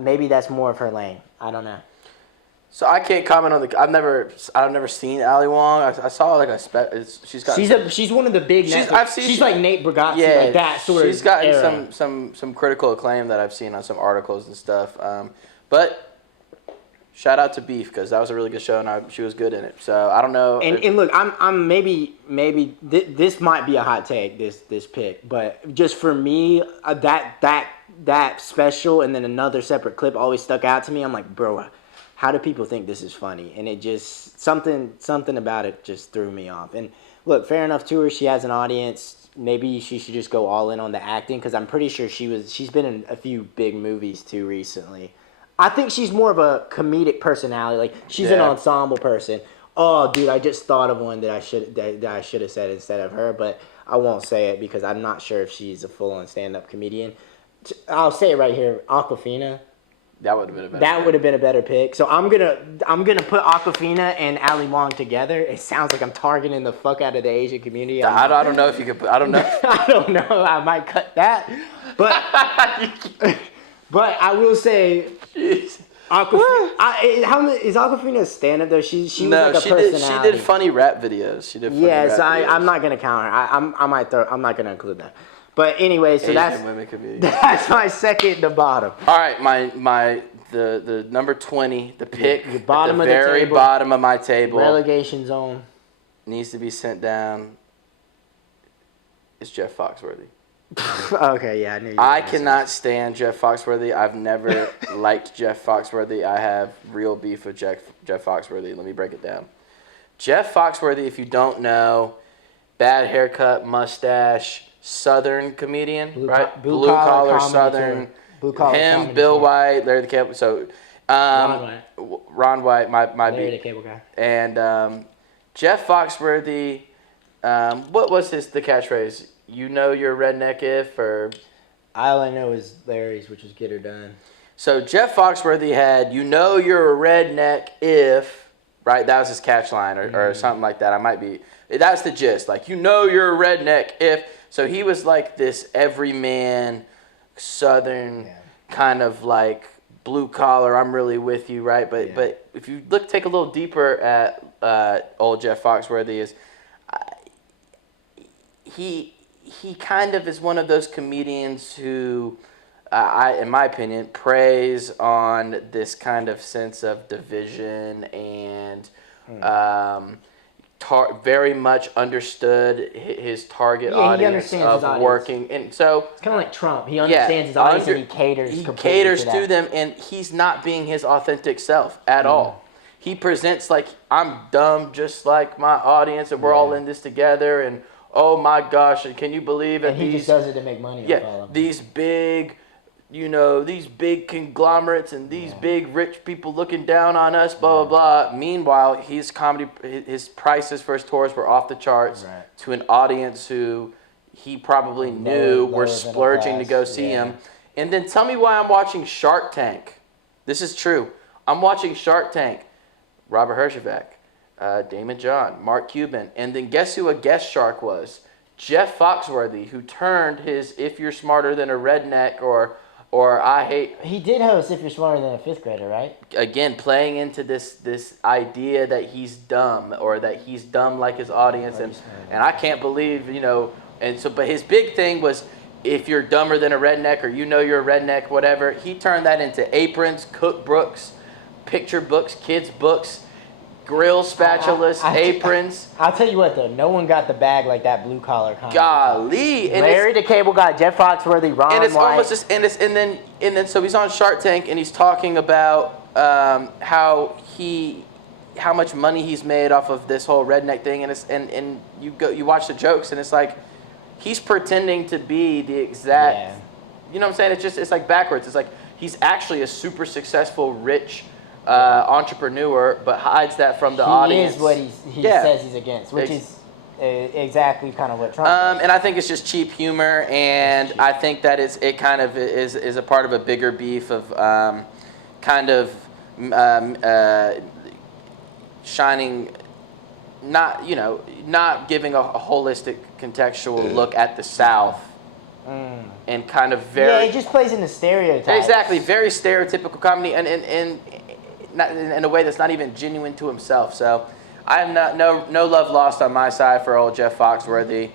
maybe that's more of her lane. I don't know. So I can't comment on I've never seen Ali Wong. I saw like she's one of the big. She's like Nate Bargatze, like that sort of. She's gotten some critical acclaim that I've seen on some articles and stuff. But shout out to Beef because that was a really good show and she was good in it. So I don't know. And look, I'm maybe this might be a hot take, this pick, but just for me, that special and then another separate clip always stuck out to me. I'm like, bro, how do people think this is funny? And it just something about it just threw me off. And look, fair enough to her. She has an audience. Maybe she should just go all in on the acting because I'm pretty sure she's been in a few big movies too recently. I think she's more of a comedic personality. Like she's an ensemble person. Oh, dude, I just thought of one that I should have said instead of her, but I won't say it because I'm not sure if she's a full-on stand-up comedian. I'll say it right here, Awkwafina. That would have been a better pick. So I'm gonna put Awkwafina and Ali Wong together. It sounds like I'm targeting the fuck out of the Asian community. I don't know if you could. I don't know. I don't know. I might cut that, but but I will say, Awkwafina. Is Awkwafina a stand-up though? She was like a personality. She did funny rap videos. I'm not gonna count her. I'm not gonna include that. But anyway, so that's my second to bottom. All right, my the number 20, the pick Your bottom at of the the very table. bottom of my table, Relegation zone. needs to be sent down. Is Jeff Foxworthy. Okay, yeah, I knew you were I gonna say cannot stand Jeff Foxworthy. I've never liked Jeff Foxworthy. I have real beef with Jeff Foxworthy. Let me break it down. Jeff Foxworthy, if you don't know, bad haircut, mustache, Southern comedian, right? Blue collar Southern. Blue collar Him, comedy Bill tour. White, Larry the Cable. So, Ron White, my Larry the beat. Cable Guy. And Jeff Foxworthy, what was the catchphrase? You know you're a redneck if, or... All I know is Larry's, which was get her done. So Jeff Foxworthy had, you know you're a redneck if, right? That was his catch line or something like that. I might be, that's the gist. Like, you know you're a redneck if. So he was like this everyman, Southern kind of like blue collar, I'm really with you, right? But if you take a little deeper at old Jeff Foxworthy is, he kind of is one of those comedians who, in my opinion, preys on this kind of sense of division and very much understood his target audience of working. And so it's kind of like Trump. He understands his audience and he caters to them, and he's not being his authentic self at all. He presents like, I'm dumb just like my audience and we're all in this together, and oh my gosh, and can you believe it? And he just does it to make money. Yeah, these big, these big conglomerates and these big rich people looking down on us, blah, blah, blah. Meanwhile, his prices for his tours were off the charts to an audience who he probably knew were splurging to go see him. And then tell me why I'm watching Shark Tank. This is true. I'm watching Shark Tank. Robert Herjavec, Damon John, Mark Cuban, and then guess who a guest shark was? Jeff Foxworthy, who turned his "If You're Smarter Than a Redneck" or I hate. He did host "If You're Smarter Than a Fifth Grader," right? Again, playing into this idea that he's dumb or that he's dumb like his audience, and I can't believe and so. But his big thing was, if you're dumber than a redneck or you're a redneck, whatever. He turned that into aprons, cookbooks, picture books, kids' books, grill spatulas, aprons. I'll tell you what, though. No one got the bag like that blue collar comedy. Golly. Larry the Cable Guy, Jeff Foxworthy, Ron and it's White. Almost just, and then so he's on Shark Tank and he's talking about how much money he's made off of this whole redneck thing, and you watch the jokes and it's like he's pretending to be the exact, you know what I'm saying? It's like backwards. It's like he's actually a super successful, rich entrepreneur, but hides that from the audience. He is what he says he's against, which is exactly kind of what Trump does. And I think it's just cheap humor, and I think that it kind of is a part of a bigger beef of shining, not giving a holistic contextual look at the South. And kind of very... it just plays into stereotypes. Exactly, very stereotypical comedy, and not in a way that's not even genuine to himself. So I have no love lost on my side for old Jeff Foxworthy.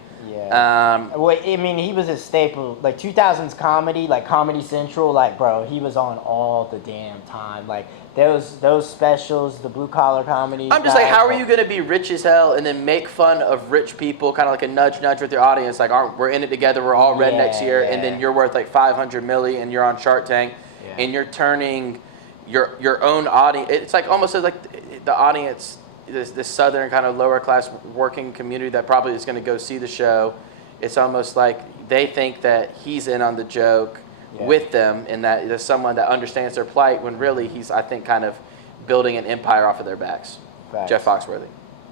I mean, he was a staple. Like 2000s comedy, like Comedy Central, like bro, he was on all the damn time. Like those specials, the blue collar comedy. I'm just like, how are you gonna be rich as hell and then make fun of rich people, kind of like a nudge with your audience, like we're in it together, we're all rednecks here, and then you're worth like 500 million and you're on Shark Tank, and you're turning your own audience. It's like almost like the audience, this southern kind of lower class working community that probably is going to go see the show. It's almost like they think that he's in on the joke with them, and that there's someone that understands their plight, when really he's, I think, kind of building an empire off of their backs. Facts. Jeff Foxworthy.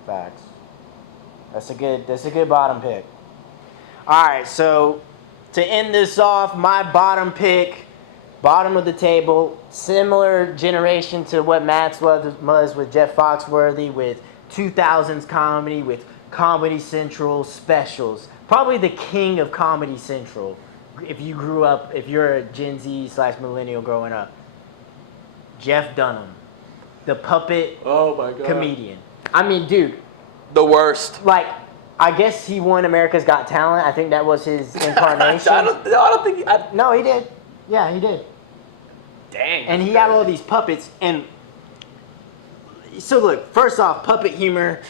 Facts. That's a good bottom pick. All right, so to end this off, my bottom pick, bottom of the table, similar generation to what Matt's was with Jeff Foxworthy, with 2000s comedy, with Comedy Central specials. Probably the king of Comedy Central. If you're a Gen Z / millennial growing up. Jeff Dunham, the puppet comedian. I mean, dude. The worst. Like, I guess he won America's Got Talent. I think that was his incarnation. I don't think... No, he did. Yeah, he did. Dang. And he had all these puppets. And so look, first off, puppet humor.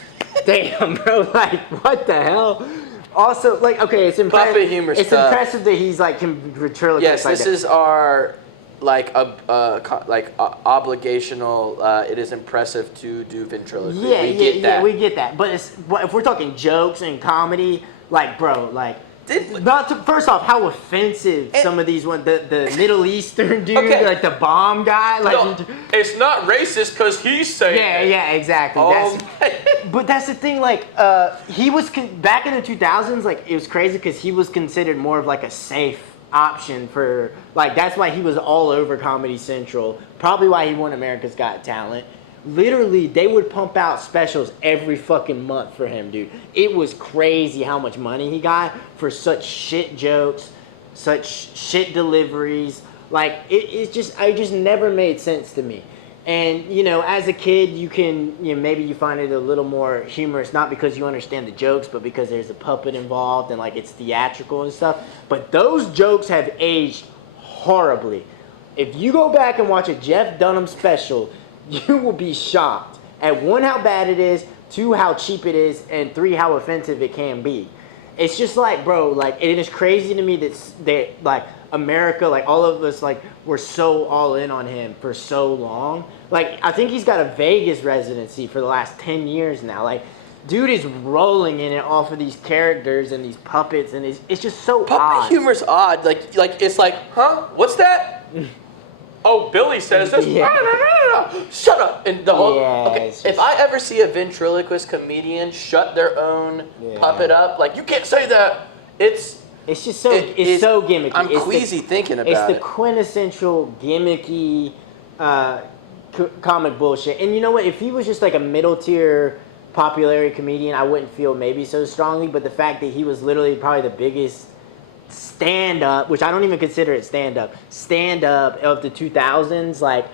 Damn, bro. Like, what the hell? Also, like, okay, it's impressive. Puppet humor's It's tough. impressive that he's like can ventriloquist. Yes, like this that. is our obligational. It is impressive to do ventriloquy. Yeah, we get that. we get that. But if we're talking jokes and comedy, like, bro, like, first off, how offensive some of these ones. The Middle Eastern dude, Okay. like the bomb guy, like. No, it's not racist because he's saying. Yeah, exactly. But that's the thing. Like, he was back in the 2000s. Like, it was crazy because he was considered more of like a safe option for, like, that's why he was all over Comedy Central. Probably why he won America's Got Talent. Literally, they would pump out specials every fucking month for him, dude. It was crazy how much money he got for such shit jokes, such shit deliveries. Like, it just never made sense to me. And, you know, as a kid, maybe you find it a little more humorous, not because you understand the jokes, but because there's a puppet involved and, like, it's theatrical and stuff. But those jokes have aged horribly. If you go back and watch a Jeff Dunham special, you will be shocked at 1, how bad it is, 2, how cheap it is, and 3, how offensive it can be. It's just like, bro, like, it is crazy to me that like, America, like, all of us, like, we're so all in on him for so long. Like, I think he's got a Vegas residency for the last 10 years now. Like, dude is rolling in it off of these characters and these puppets, and it's just so odd. Puppet humor's odd. Like it's like, huh? What's that? Oh, Billy says this. Yeah. Shut up. And the whole. Yeah, Okay, it's if I ever see a ventriloquist comedian shut their own puppet up, like, you can't say that. It's just so it's so gimmicky. I'm queasy thinking about it. It's the quintessential gimmicky comic bullshit. And you know what? If he was just like a middle tier popularity comedian, I wouldn't feel maybe so strongly. But the fact that he was literally probably the biggest stand-up, which I don't even consider it stand-up of the 2000s, like,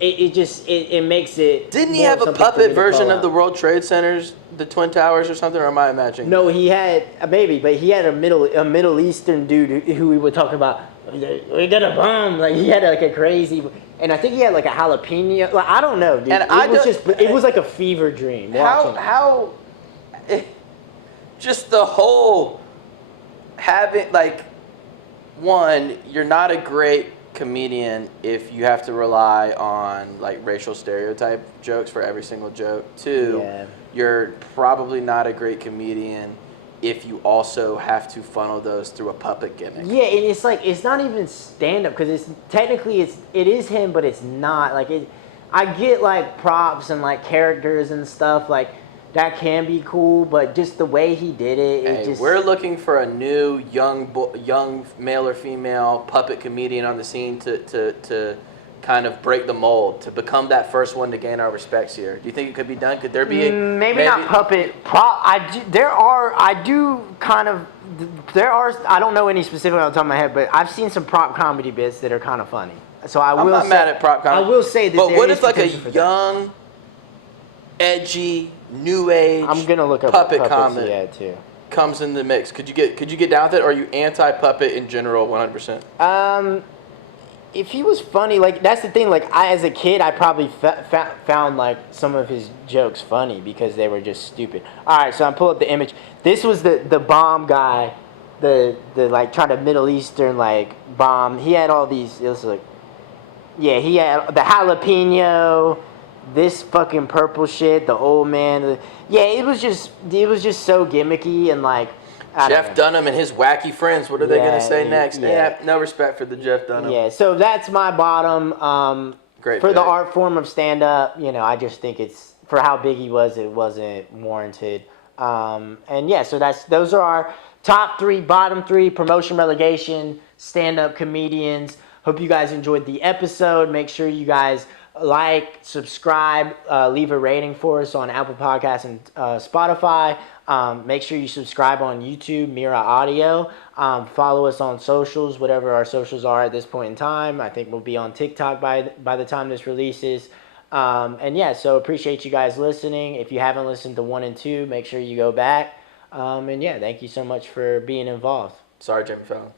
it makes it. Didn't he have a puppet version of the World Trade Centers, the Twin Towers or something, or am I imagining? No, he had maybe, but he had a Middle Eastern dude who we would talk about. We got a bomb, like, he had like a crazy, and I think he had like a jalapeno. Like, I don't know, dude. And it was like a fever dream. How just the whole having, like, one, you're not a great comedian if you have to rely on, like, racial stereotype jokes for every single joke. 2, you're probably not a great comedian if you also have to funnel those through a puppet gimmick. Yeah, and it's like, it's not even stand-up, because it is him, but it's not. Like, I get, like, props and, like, characters and stuff, like, that can be cool, but just the way he did it, we're looking for a new young male or female puppet comedian on the scene to kind of break the mold, to become that first one to gain our respects here. Do you think it could be done? Could there be maybe not puppet prop? I don't know any specific on the top of my head, but I've seen some prop comedy bits that are kind of funny. So I'm not mad at prop comedy. I will say that. But what if, like, a young, edgy, new age I'm gonna look up puppet comic too comes in the mix? Could you get down with it, or are you anti puppet in general 100%? If he was funny, like, that's the thing, like, as a kid, I probably found, like, some of his jokes funny because they were just stupid. Alright, so I'm pulling up the image. This was the bomb guy, the like, trying to Middle Eastern, like, bomb. He had all these, it was like, yeah, he had the jalapeno, this fucking purple shit, the old man. It was just so gimmicky, and, like, Jeff Dunham and his wacky friends. What are they gonna say next? Yeah, no respect for the Jeff Dunham. Yeah, so that's my bottom. Great for pick. the art form of stand up. You know, I just think it's, for how big he was, it wasn't warranted. And yeah, so those are our top 3, bottom 3 promotion relegation stand up comedians. Hope you guys enjoyed the episode. Make sure you guys like, subscribe, leave a rating for us on Apple Podcasts and Spotify. Make sure you subscribe on YouTube, Mira Audio. Follow us on socials, whatever our socials are at this point in time. I think we'll be on TikTok by the time this releases. And yeah, so appreciate you guys listening. If you haven't listened to 1 and 2, make sure you go back. And yeah, thank you so much for being involved. Sorry, Jimmy Fallon.